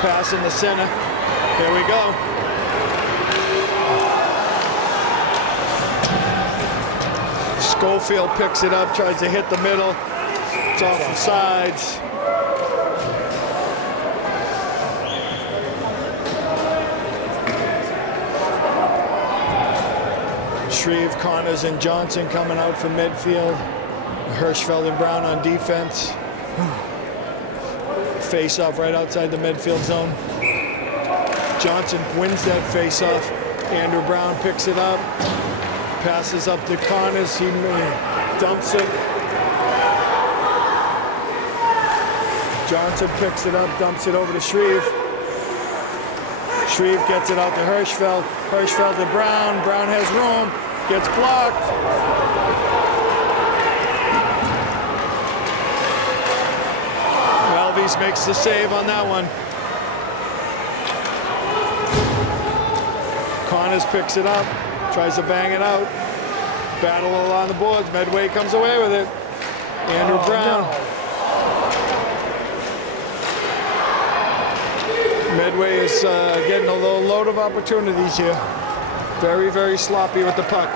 Pass in the center. There we go. Schofield picks it up, tries to hit the middle. It's off the sides. Shreve, Connors, and Johnson coming out from Medfield. Hirschfeld and Brown on defense. Face-off right outside the Medfield zone. Johnson wins that face-off. Andrew Brown picks it up. Passes up to Connors. He dumps it. Johnson picks it up, dumps it over to Shreve. Shreve gets it out to Hirschfeld. Hirschfeld to Brown. Brown has room. Gets blocked. Malvies makes the save on that one. Connors picks it up. Tries to bang it out. Battle along the boards. Medway comes away with it. Andrew Brown. No. Medway is getting a little load of opportunities here. Very, very sloppy with the puck.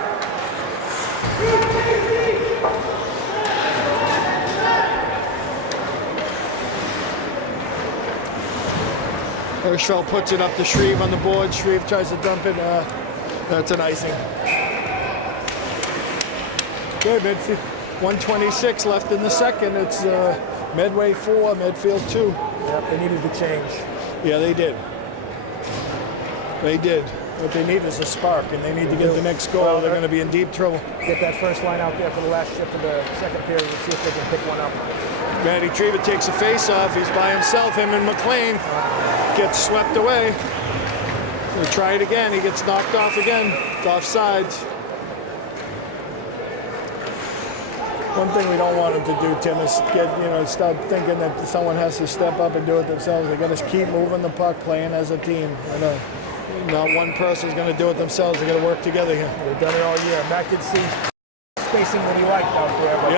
Hirschfeld puts it up to Shreve on the board. Shreve tries to dump it. That's an icing. Okay, Medfield. 1:26 left in the second. It's Medway 4, Medfield 2. Yep, they needed to change. Yeah, they did. They did. What they need is a spark, and they need to get the next goal. Well, they're going to be in deep trouble. Get that first line out there for the last shift of the second period and see if they can pick one up. Matty Treva takes a face-off. He's by himself. Him and McLean gets swept away. We'll try it again. He gets knocked off again. It's offsides. One thing we don't want them to do, Tim, is start thinking that someone has to step up and do it themselves. They got to keep moving the puck, playing as a team. Not one person's going to do it themselves. They got to work together here. They've done it all year. Matt did see spacing that he liked out there, but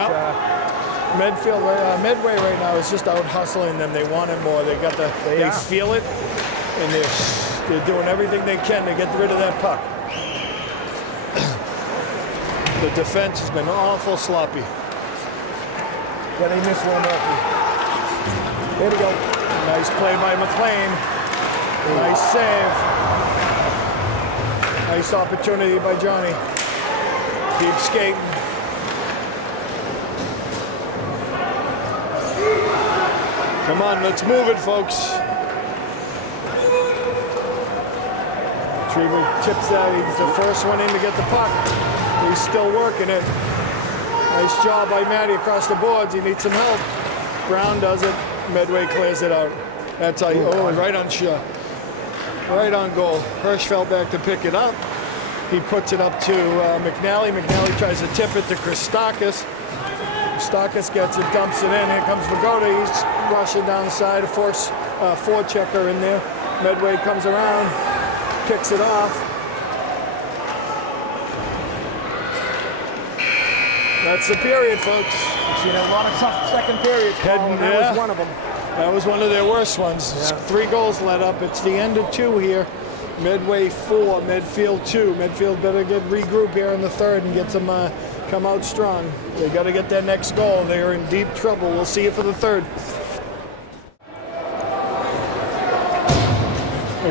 Medway right now is just out hustling them. They want it more. They feel it, and they're doing everything they can to get rid of that puck. The defense has been awful sloppy. Yeah, they missed Will Murphy. There we go. Nice play by McLean. Nice save. Nice opportunity by Johnny. Keep skating. Come on, let's move it, folks. Treva chips that. He's the first one in to get the puck. He's still working it. Nice job by Matty across the boards. He needs some help. Brown does it. Medway clears it out. That's how you, right on shot. Right on goal. Hirschfeld back to pick it up. He puts it up to McNally. McNally tries to tip it to Christakis. Christakis gets it, dumps it in. Here comes Vagoda. He's rushing down the side. A forechecker in there. Medway comes around, kicks it off. That's the period, folks. We've seen a lot of tough second periods, Paul, and that was one of them. That was one of their worst ones. Yeah. 3 goals let up. It's the end of 2 here. Medway 4, Medfield 2. Medfield better get regroup here in the third and get some come out strong. They got to get that next goal. They are in deep trouble. We'll see you for the third.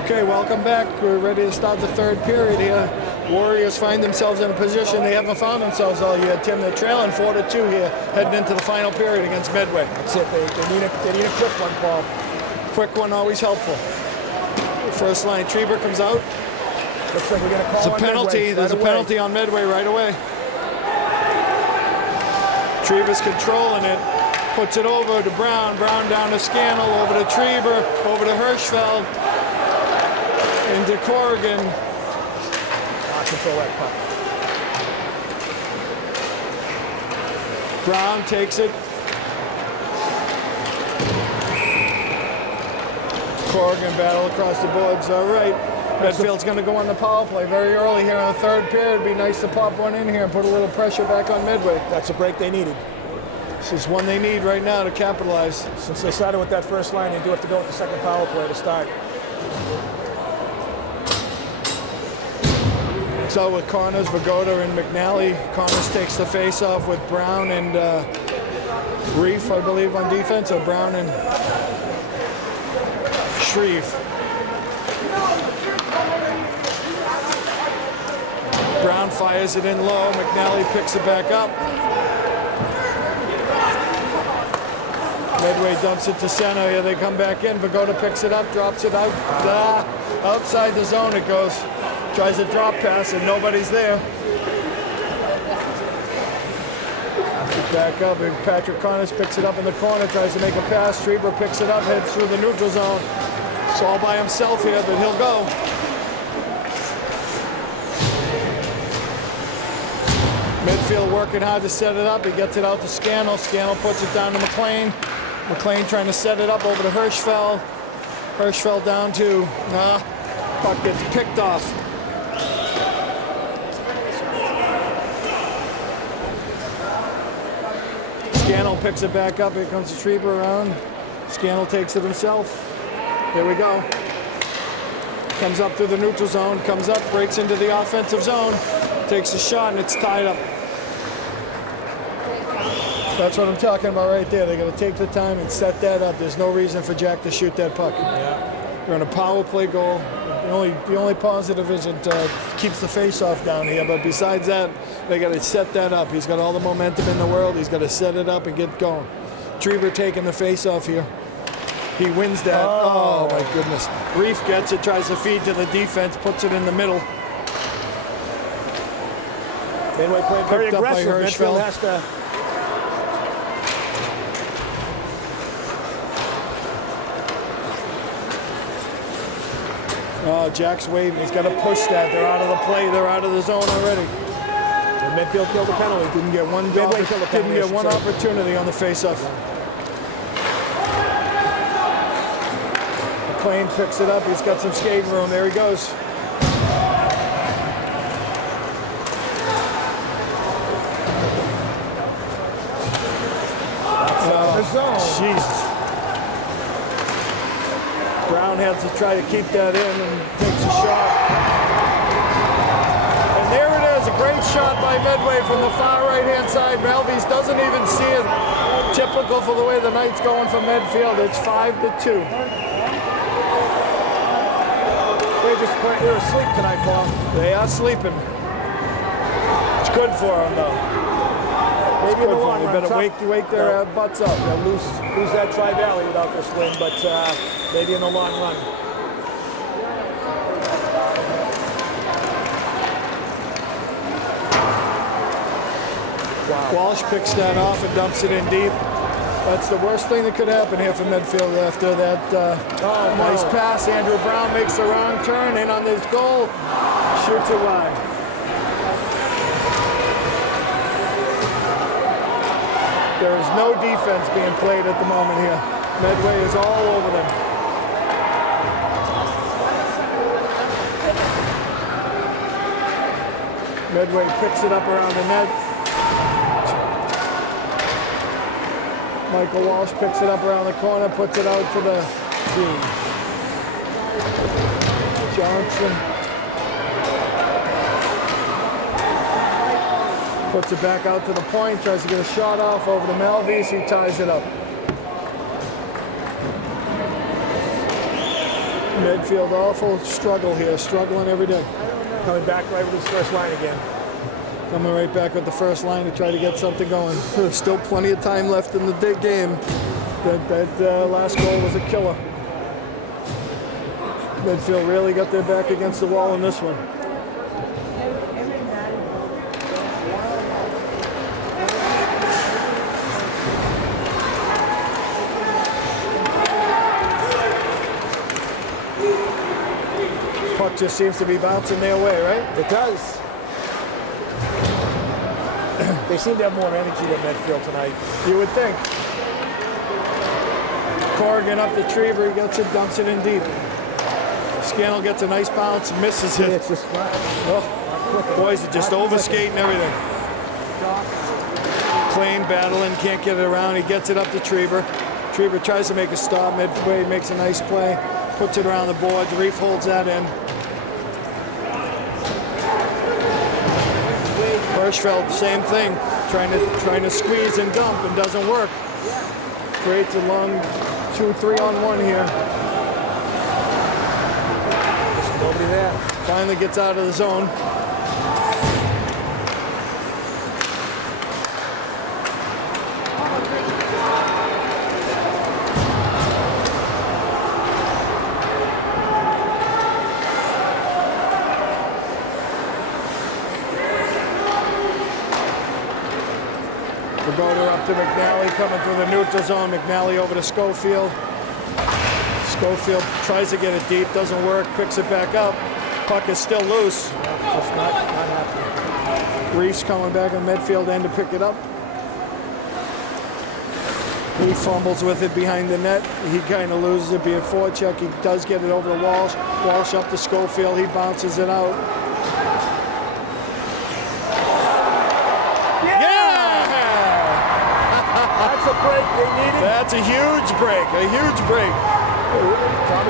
Okay, welcome back. We're ready to start the third period here. Warriors find themselves in a position they haven't found themselves all year. Tim, they're trailing 4-2 here, heading into the final period against Medway. That's it. They need a quick one, Paul. Quick one, always helpful. First line, Treva comes out. Looks like we're going to call There's a penalty. There's a penalty on Medway right away. Treva's controlling it. Puts it over to Brown. Brown down to Scannell. Over to Treva. Over to Hirschfeld. Into Corrigan. Control that puck. Brown takes it. Corrigan battle across the boards. All right. Medfield's going to go on the power play very early here in the third period. It'd be nice to pop one in here and put a little pressure back on Medway. That's a break they needed. This is one they need right now to capitalize. Since they started with that first line, they do have to go with the second power play to start. So with Connors, Vagoda, and McNally, Connors takes the face-off with Brown and Reef, I believe, on defense, or Brown and Shreve. Brown fires it in low. McNally picks it back up. Medway dumps it to center. Here they come back in. Vagoda picks it up, drops it out. Outside the zone it goes. Tries a drop pass and nobody's there. Back up, and Patrick Connors picks it up in the corner, tries to make a pass. Schreiber picks it up, heads through the neutral zone. It's all by himself here, but he'll go. Medfield working hard to set it up. He gets it out to Scannell. Scannell puts it down to McLean. McLean trying to set it up over to Hirschfeld. Hirschfeld down to, puck gets picked off. Scannell picks it back up. Here comes the Schreiber around. Scannell takes it himself. Here we go. Comes up through the neutral zone, comes up, breaks into the offensive zone, takes a shot, and it's tied up. That's what I'm talking about right there. They're going to take the time and set that up. There's no reason for Jack to shoot that puck. Yeah. They're on a power play goal. The only positive is it keeps the face-off down here, but besides that, they got to set that up. He's got all the momentum in the world. He's got to set it up and get going. Schreiber taking the face-off here. He wins that. Oh, my goodness. Reef gets it, tries to feed to the defense, puts it in the middle. Medway played very aggressive. Medfield has to... Oh, Jack's waving. He's got to push that. They're out of the play. They're out of the zone already. And Medfield killed the penalty. Didn't get one opportunity on the face-off. McLean picks it up. He's got some skating room. There he goes. Jesus. Brown has to try to keep that in and takes a shot. And there it is, a great shot by Medway from the far right-hand side. Malvies doesn't even see it. Typical for the way the night's going for Medfield. It's 5-2. They're asleep tonight, Paul. They are sleeping. It's good for them, though. Maybe in the long run. They better wake their butts up. They'll lose that Tri-Valley without this win, but maybe in the long run. Wow. Walsh picks that off and dumps it in deep. That's the worst thing that could happen here for Medfield after that nice pass. Andrew Brown makes a wrong turn in on this goal, shoots it wide. There is no defense being played at the moment here. Medway is all over them. Medway picks it up around the net. Michael Walsh picks it up around the corner, puts it out to the team. Johnson puts it back out to the point, tries to get a shot off over to Malvies, he ties it up. Medfield awful struggle here, struggling every day. Coming back right with his first line again. Coming right back with the first line to try to get something going. There's still plenty of time left in the game. That last goal was a killer. Medfield really got their back against the wall in this one. Puck just seems to be bouncing their way, right? It does. They seem to have more energy than Medfield tonight. You would think. Corrigan up the Trieber, he gets it, dumps it in deep. Scannell gets a nice bounce, misses it. It's just not. Oh, boys are just overskating everything. McLean battling, can't get it around. He gets it up to Trieber. Trieber tries to make a stop. Medway makes a nice play, puts it around the board. Reef holds that in. Hirschfeld, same thing, trying to squeeze and dump and doesn't work. Creates a long 2-3-on-1 here. There's nobody there. Finally gets out of the zone. Pagoda up to McNally, coming through the neutral zone. McNally over to Schofield. Schofield tries to get it deep, doesn't work, picks it back up. Puck is still loose. Just not happening. Reese coming back on Medfield end to pick it up. He fumbles with it behind the net. He kind of loses it, be a forecheck. He does get it over to Walsh. Walsh up to Schofield. He bounces it out. That's a break they needed. That's a huge break,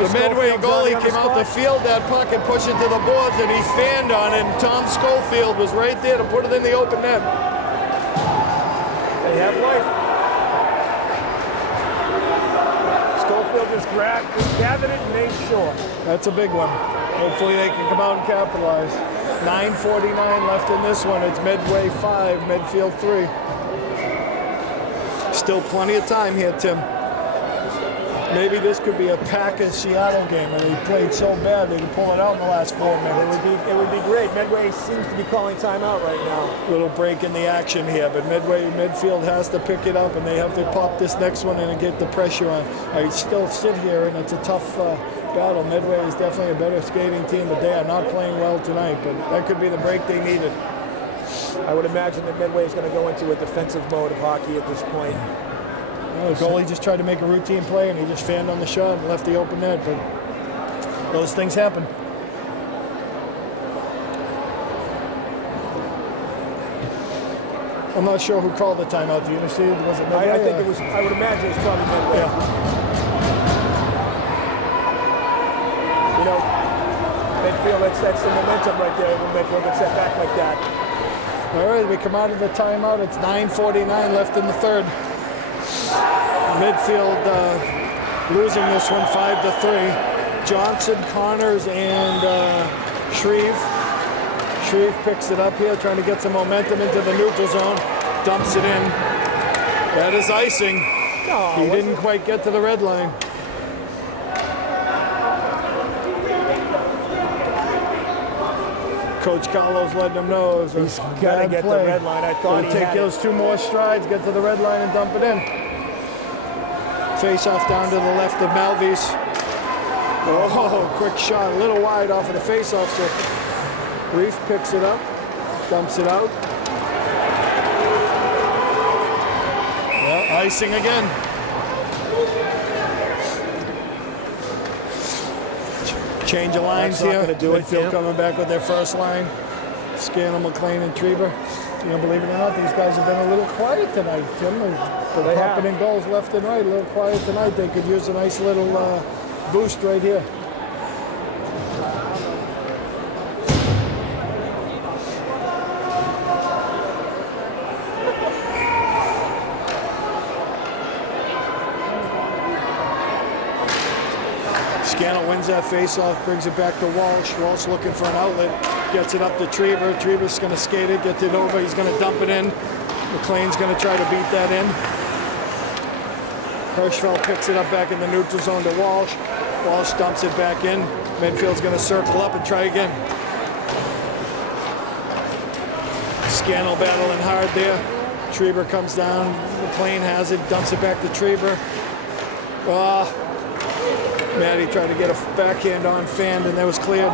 The Medway goalie came out to field that puck and push it to the boards, and he fanned on it, and Tom Schofield was right there to put it in the open net. They have life. Schofield just gathered it and made sure. That's a big one. Hopefully they can come out and capitalize. 9:49 left in this one. It's Medway 5, Medfield 3. Still plenty of time here, Tim. Maybe this could be a Packers-Seattle game, and they played so bad they could pull it out in the last 4 minutes. It would be great. Medway seems to be calling timeout right now. Little break in the action here, but Medfield has to pick it up, and they have to pop this next one in and get the pressure on. I still sit here, and it's a tough battle. Medway is definitely a better skating team, but they are not playing well tonight. But that could be the break they needed. I would imagine that Medway is going to go into a defensive mode of hockey at this point. The goalie just tried to make a routine play, and he just fanned on the shot and left the open net, but those things happen. I'm not sure who called the timeout. Do you see it? Was it Medway? I think it was, I would imagine it's probably Medway. Yeah. You know, Medfield, that's the momentum right there when Medfield gets set back like that. All right, we come out of the timeout. It's 9:49 left in the third. Medfield losing this one 5-3. Johnson, Connors, and Shreve. Shreve picks it up here, trying to get some momentum into the neutral zone. Dumps it in. That is icing. No, he didn't quite get to the red line. Coach Carlos letting him know it was he's got to get play. the red line. I thought he'll take those 2 more strides, get to the red line, and dump it in. Face off down to the left of Malvis. Oh, quick shot, a little wide off of the face-off circle. Reef picks it up, dumps it out. Yeah, icing again. Change of lines here. Medfield coming back with their first line. Scannell, McLean, and Trieber. You know, believe it or not, these guys have been a little quiet tonight, Tim. They're popping in goals left and right. A little quiet tonight. They could use a nice little boost right here. Scannell wins that face-off, brings it back to Walsh. Walsh looking for an outlet, gets it up to Trieber. Trieber's going to skate it, get it over. He's going to dump it in. McLean's going to try to beat that in. Hirschfeld picks it up back in the neutral zone to Walsh. Walsh dumps it back in. Medfield's going to circle up and try again. Scannell battling hard there. Trieber comes down. McLean has it, dumps it back to Trieber. Matty tried to get a backhand on, fanned, and that was cleared.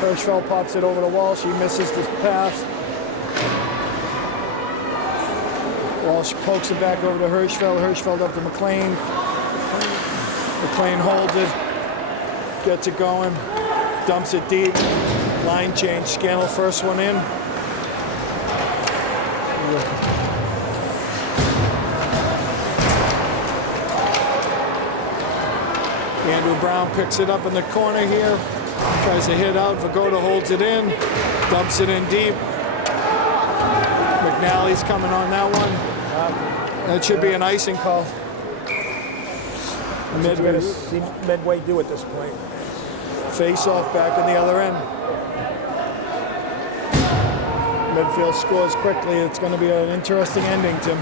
Hirschfeld pops it over to Walsh. He misses the pass. Walsh pokes it back over to Hirschfeld. Hirschfeld up to McLean. McLean holds it. gets it going, dumps it deep, line change, Scannell first one in. Andrew Brown picks it up in the corner here, tries to hit out, Vagoda holds it in, dumps it in deep. McNally's coming on that one. That should be an icing call. Medway, see Medway do at this point. Face off back in the other end. Medfield scores quickly. It's going to be an interesting ending, Tim.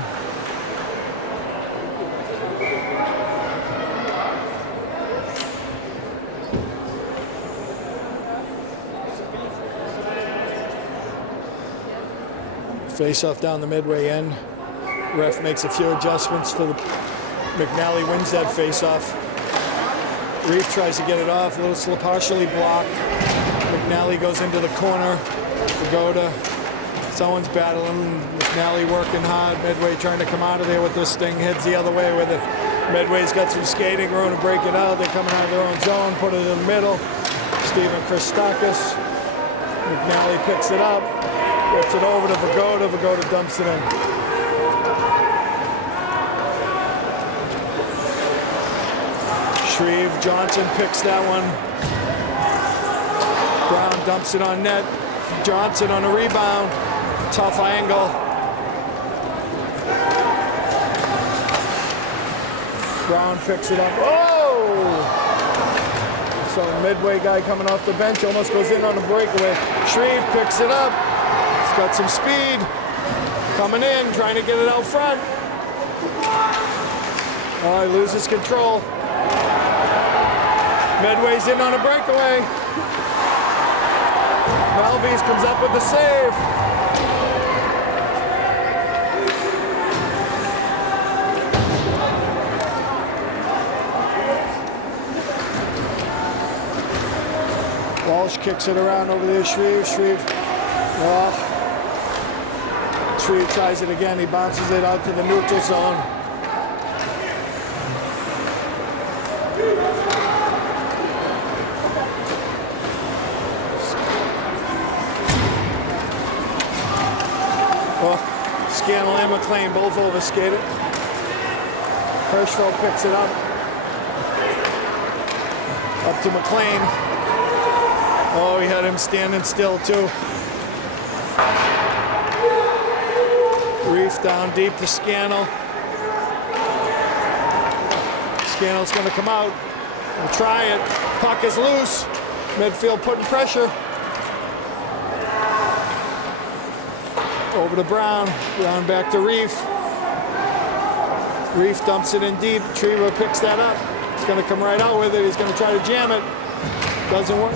Face off down the Medway end. Ref makes a few adjustments to the McNally wins that face off. Reef tries to get it off, a little slow, partially blocked. McNally goes into the corner. Vagoda, someone's battling. McNally working hard. Medway trying to come out of there with this thing. Heads the other way with it. Medway's got some skating room to break it out. They're coming out of their own zone, put it in the middle. Steven Christakis. McNally picks it up. Gets it over to Vagoda. Vagoda dumps it in. Shreve, Johnson picks that one. Brown dumps it on net. Johnson on a rebound. Tough angle. Brown picks it up. Oh! So Medway guy coming off the bench almost goes in on a breakaway. Shreve picks it up. He's got some speed. Coming in, trying to get it out front. Oh, he loses control. Medway's in on a breakaway. Malvies comes up with the save. Walsh kicks it around over there. Shreve. Shreve tries it again. He bounces it out to the neutral zone. Scannell and McLean both overskated. Hirschfeld picks it up. Up to McLean. Oh, he had him standing still too. Reef down deep to Scannell. Scannell's going to come out. We'll try it. Puck is loose. Medfield putting pressure. Over to Brown. Brown back to Reef. Reef dumps it in deep. Treva picks that up. He's going to come right out with it. He's going to try to jam it. Doesn't work.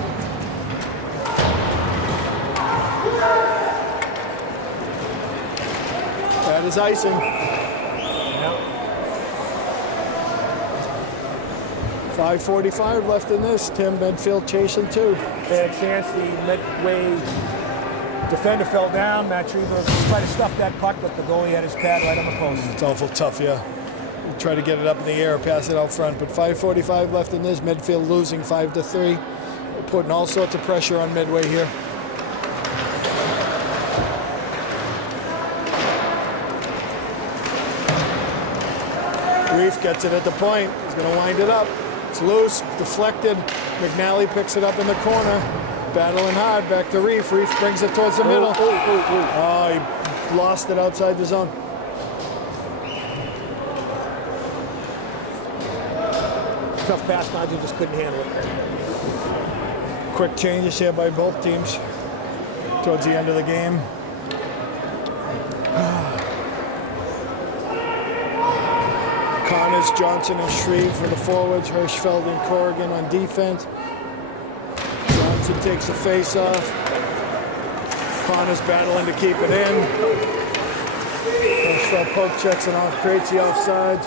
That is icing. Yep. 5:45 left in this. Tim, Medfield chasing two. They had a chance. The Medway defender fell down. Matt Treva tried to stuff that puck, but the goalie had his pad right on the post. It's awful tough, yeah. We'll try to get it up in the air, pass it out front. But 5:45 left in this. Medfield losing 5-3. We're putting all sorts of pressure on Medway here. Reef gets it at the point. He's going to wind it up. It's loose, deflected. McNally picks it up in the corner. Battling hard, back to Reef. Reef brings it towards the middle. Oh, he lost it outside the zone. Tough pass, Nigel just couldn't handle it. Quick changes here by both teams towards the end of the game. Connors, Johnson, and Shreve for the forwards. Hirschfeld and Corrigan on defense. Johnson takes the face off. Connors battling to keep it in. Hirschfeld poke checks it off, creates the offsides.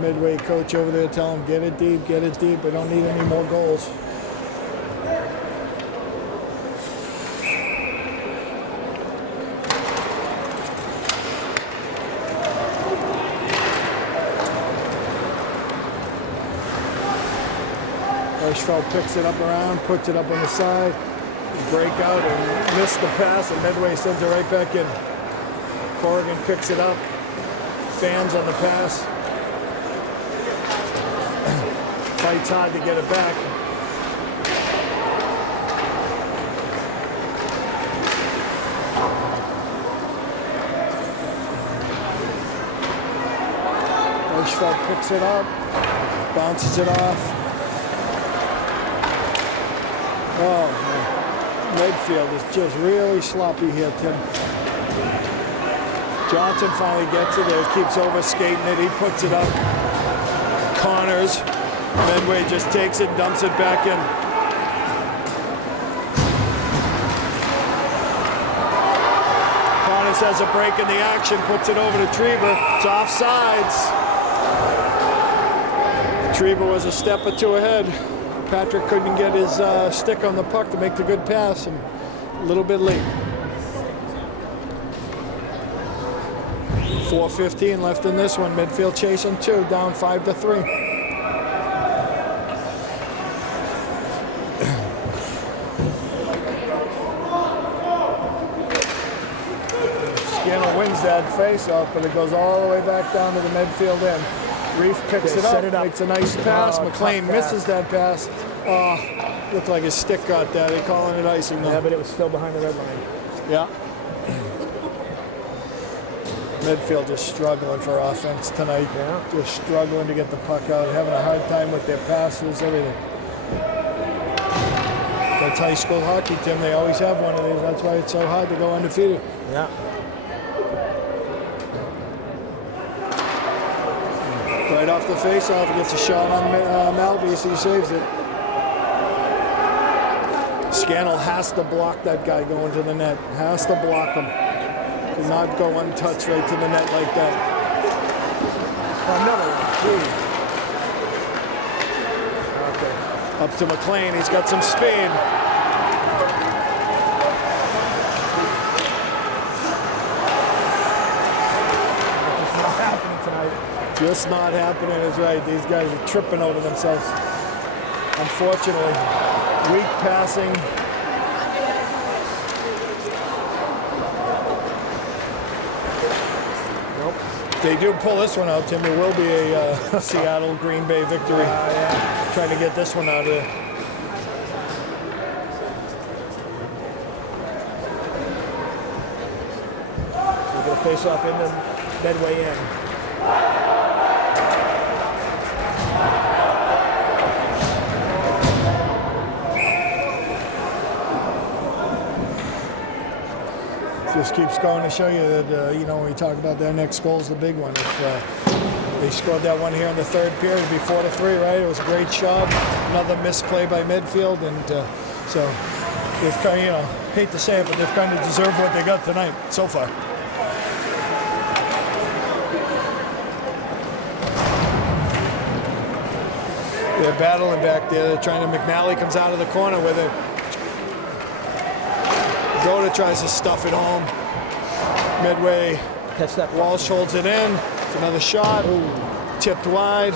Medway coach over there telling him, get it deep. We don't need any more goals. Hirschfeld picks it up around, puts it up on the side, break out and missed the pass, and Medway sends it right back in. Corrigan picks it up, fans on the pass, fights hard to get it back. Hirschfeld picks it up, bounces it off. Oh, Medfield is just really sloppy here, Tim. Johnson finally gets it there, keeps over skating it, he puts it up. Connors, Medway just takes it, dumps it back in. Connors has a break in the action, puts it over to Trieber. It's offsides. Trieber was a step or two ahead. Patrick couldn't get his stick on the puck to make the good pass, and a little bit late. 4:15 left in this one. Medfield chasing 2, down 5-3. Scannell wins that face-off, but it goes all the way back down to the Medfield end. Reef picks it up, makes a nice pass. McLean misses that pass. Oh, looked like his stick got that. They're calling it icing though. Yeah, but it was still behind the red line. Yeah. Medfield just struggling for offense tonight. Yeah. Just struggling to get the puck out, having a hard time with their passes, everything. That's high school hockey, Tim. They always have one of these. That's why it's so hard to go undefeated. Yeah. Right off the face-off, he gets a shot on Malvis. He saves it. Scannell has to block that guy going to the net. Has to block him. Do not go untouched right to the net like that. Another one. Okay. Up to McLean. He's got some speed. It's not happening tonight. Just not happening is right. These guys are tripping over themselves. Unfortunately, weak passing. Nope. They do pull this one out, Tim. There will be a Seattle-Green Bay victory. Yeah. Trying to get this one out of there. We're going to face off in the Medway end. Just keeps going to show you that, you know, when we talk about their next goal is the big one. If they scored that one here in the third period, it'd be 4-3, right? It was a great shot. Another misplay by Medfield, and so they've kind of, you know, hate to say it, but they've kind of deserved what they got tonight so far. They're battling back there. They're trying to. McNally comes out of the corner with it. Goda tries to stuff it home. Medway. Catch that. Walsh holds it in. It's another shot. Ooh. Tipped wide.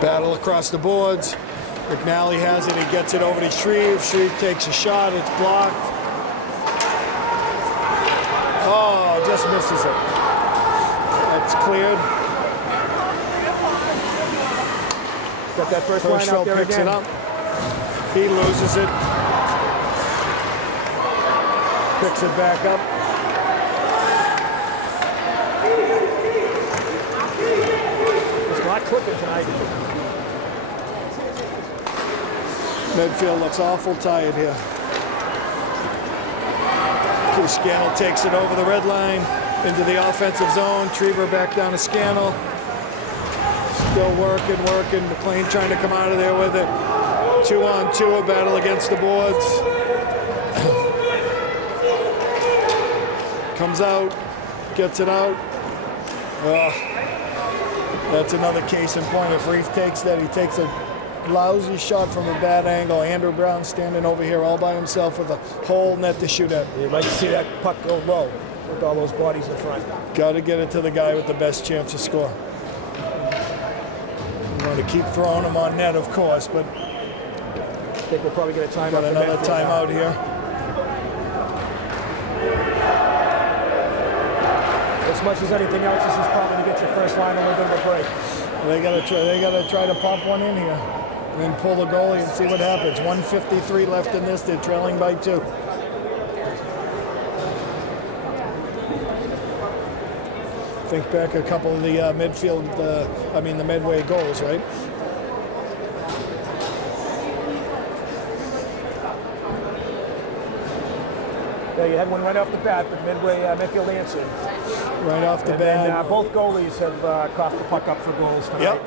Battle across the boards. McNally has it. He gets it over to Shreve. Shreve takes a shot. It's blocked. Oh, just misses it. That's cleared. Got that first line out there picks again. it up. He loses it. Picks it back up. It's not clicking tonight. Medfield looks awful tired here. Scannell takes it over the red line into the offensive zone. Trieber back down to Scannell. Still working. McLean trying to come out of there with it. 2-on-2, a battle against the boards. Comes out, gets it out. That's another case in point. If Reef takes that, he takes a lousy shot from a bad angle. Andrew Brown standing over here all by himself with a whole net to shoot at. You'd like to see that puck go low with all those bodies in front. Got to get it to the guy with the best chance to score. Want to keep throwing them on net, of course, but I think we'll probably get a timeout. got another timeout here. As much as anything else, this is probably to get your first line a little bit of a break. They gotta try to pop one in here and pull the goalie and see what happens. 1:53 left in this. They're trailing by 2. Think back a couple of the the Medway goals, right? Yeah, you had one right off the bat, but Medfield answered. Right off the And bat. then, both goalies have coughed the puck up for goals tonight. Yep.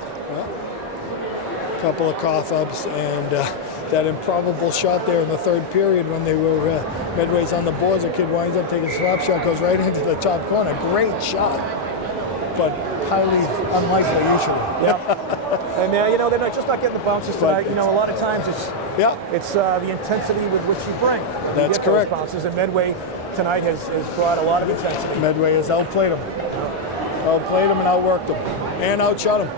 Couple of cough-ups and that improbable shot there in the third period when they were Medway's on the boards. A kid winds up taking a slap shot, goes right into the top corner. Great shot, but highly unlikely usually. Yep. And they're not getting the bounces tonight. A lot of times it's the intensity with which you bring. That's correct. Those bounces, and Medway tonight has brought a lot of intensity. Medway has outplayed them. Outplayed them and outworked them. And outshot them.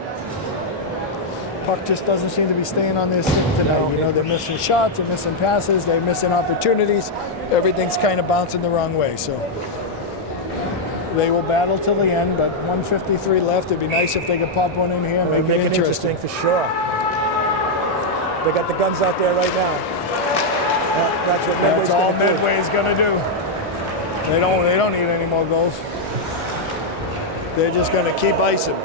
Puck just doesn't seem to be staying on their stick tonight. They're missing shots, they're missing passes, they're missing opportunities. Everything's kind of bouncing the wrong way. So they will battle till the end, but 1:53 left. It'd be nice if they could pop one in here and make it interesting for sure. They got the guns out there right now. That's what Medway's all gonna do. Medway's going to do. They don't need any more goals. They're just going to keep icing.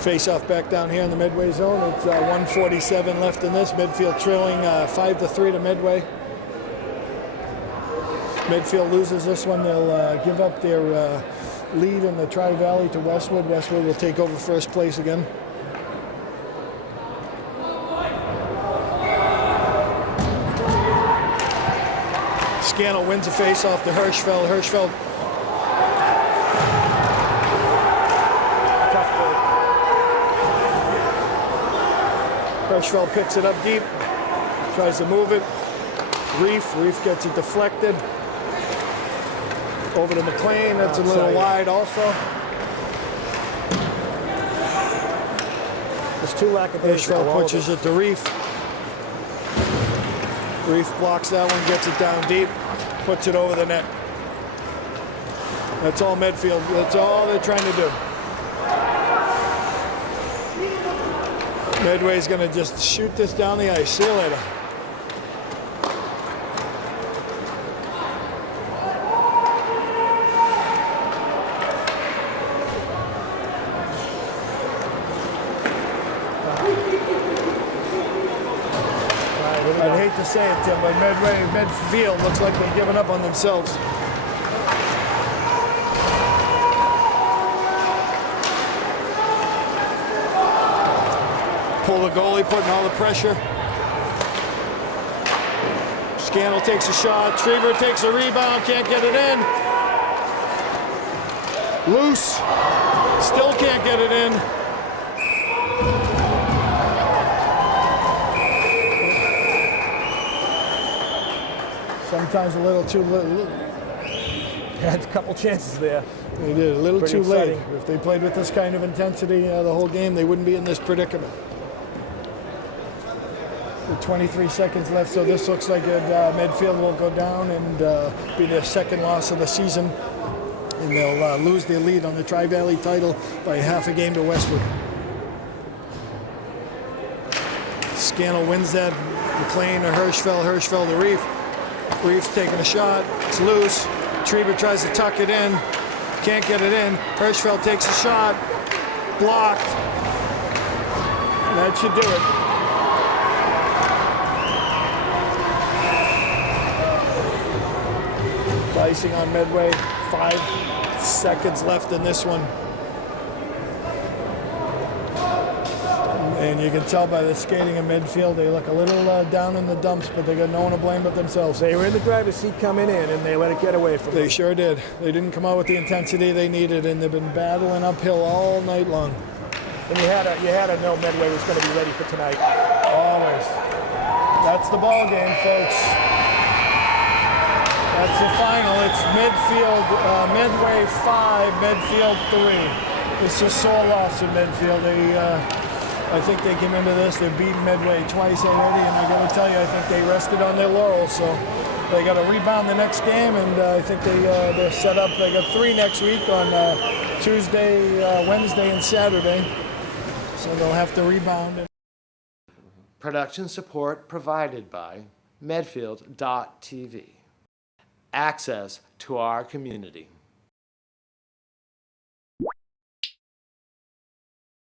Face-off back down here in the Medway zone. It's 1:47 left in this. Medfield trailing 5-3 to Medway. Medfield loses this one. They'll give up their lead in the Tri-Valley to Westwood. Westwood will take over first place again. Scannell wins a face-off to Hirschfeld. Hirschfeld Hirschfeld picks it up deep, tries to move it. Reef gets it deflected. Over to McLean, that's a little wide also. There's two lackadaisical. Hirschfeld pushes it to Reef. Reef blocks that one, gets it down deep, puts it over the net. That's all Medfield, that's all they're trying to do. Medway's going to just shoot this down the ice. See you later. I'd hate to say it, Tim, but Medfield looks like they're giving up on themselves. Pull the goalie, putting all the pressure. Scannell takes a shot. Trieber takes a rebound, can't get it in. Loose. Still can't get it in. Sometimes a little too little. Had a couple chances there. They did a little Pretty too exciting. late. If they played with this kind of intensity the whole game, they wouldn't be in this predicament. With 23 seconds left, so this looks like Medfield will go down and be their second loss of the season. And they'll lose their lead on the Tri-Valley title by half a game to Westwood. Scannell wins that. McLean to Hirschfeld, Hirschfeld to Reef. Reef's taking a shot, it's loose. Trieber tries to tuck it in, can't get it in. Hirschfeld takes a shot, blocked. That should do it. Icing on Medway, 5 seconds left in this one. And you can tell by the skating in midfield, they look a little down in the dumps, but they got no one to blame but themselves. They were in the driver's seat coming in, and they let it get away from them. They sure did. They didn't come out with the intensity they needed, and they've been battling uphill all night long. And you had to know Medway was going to be ready for tonight. Always. That's the ball game, folks. That's the final. It's Medfield, Medway 5, Medfield 3. It's just sore loss in Medfield. I think they came into this, they've beaten Medway twice already, and I got to tell you, I think they rested on their laurels, so they got to rebound the next game, and I think they're set up. They got 3 next week on Tuesday, Wednesday, and Saturday, so they'll have to rebound. Production support provided by Medfield.tv. Access to our community.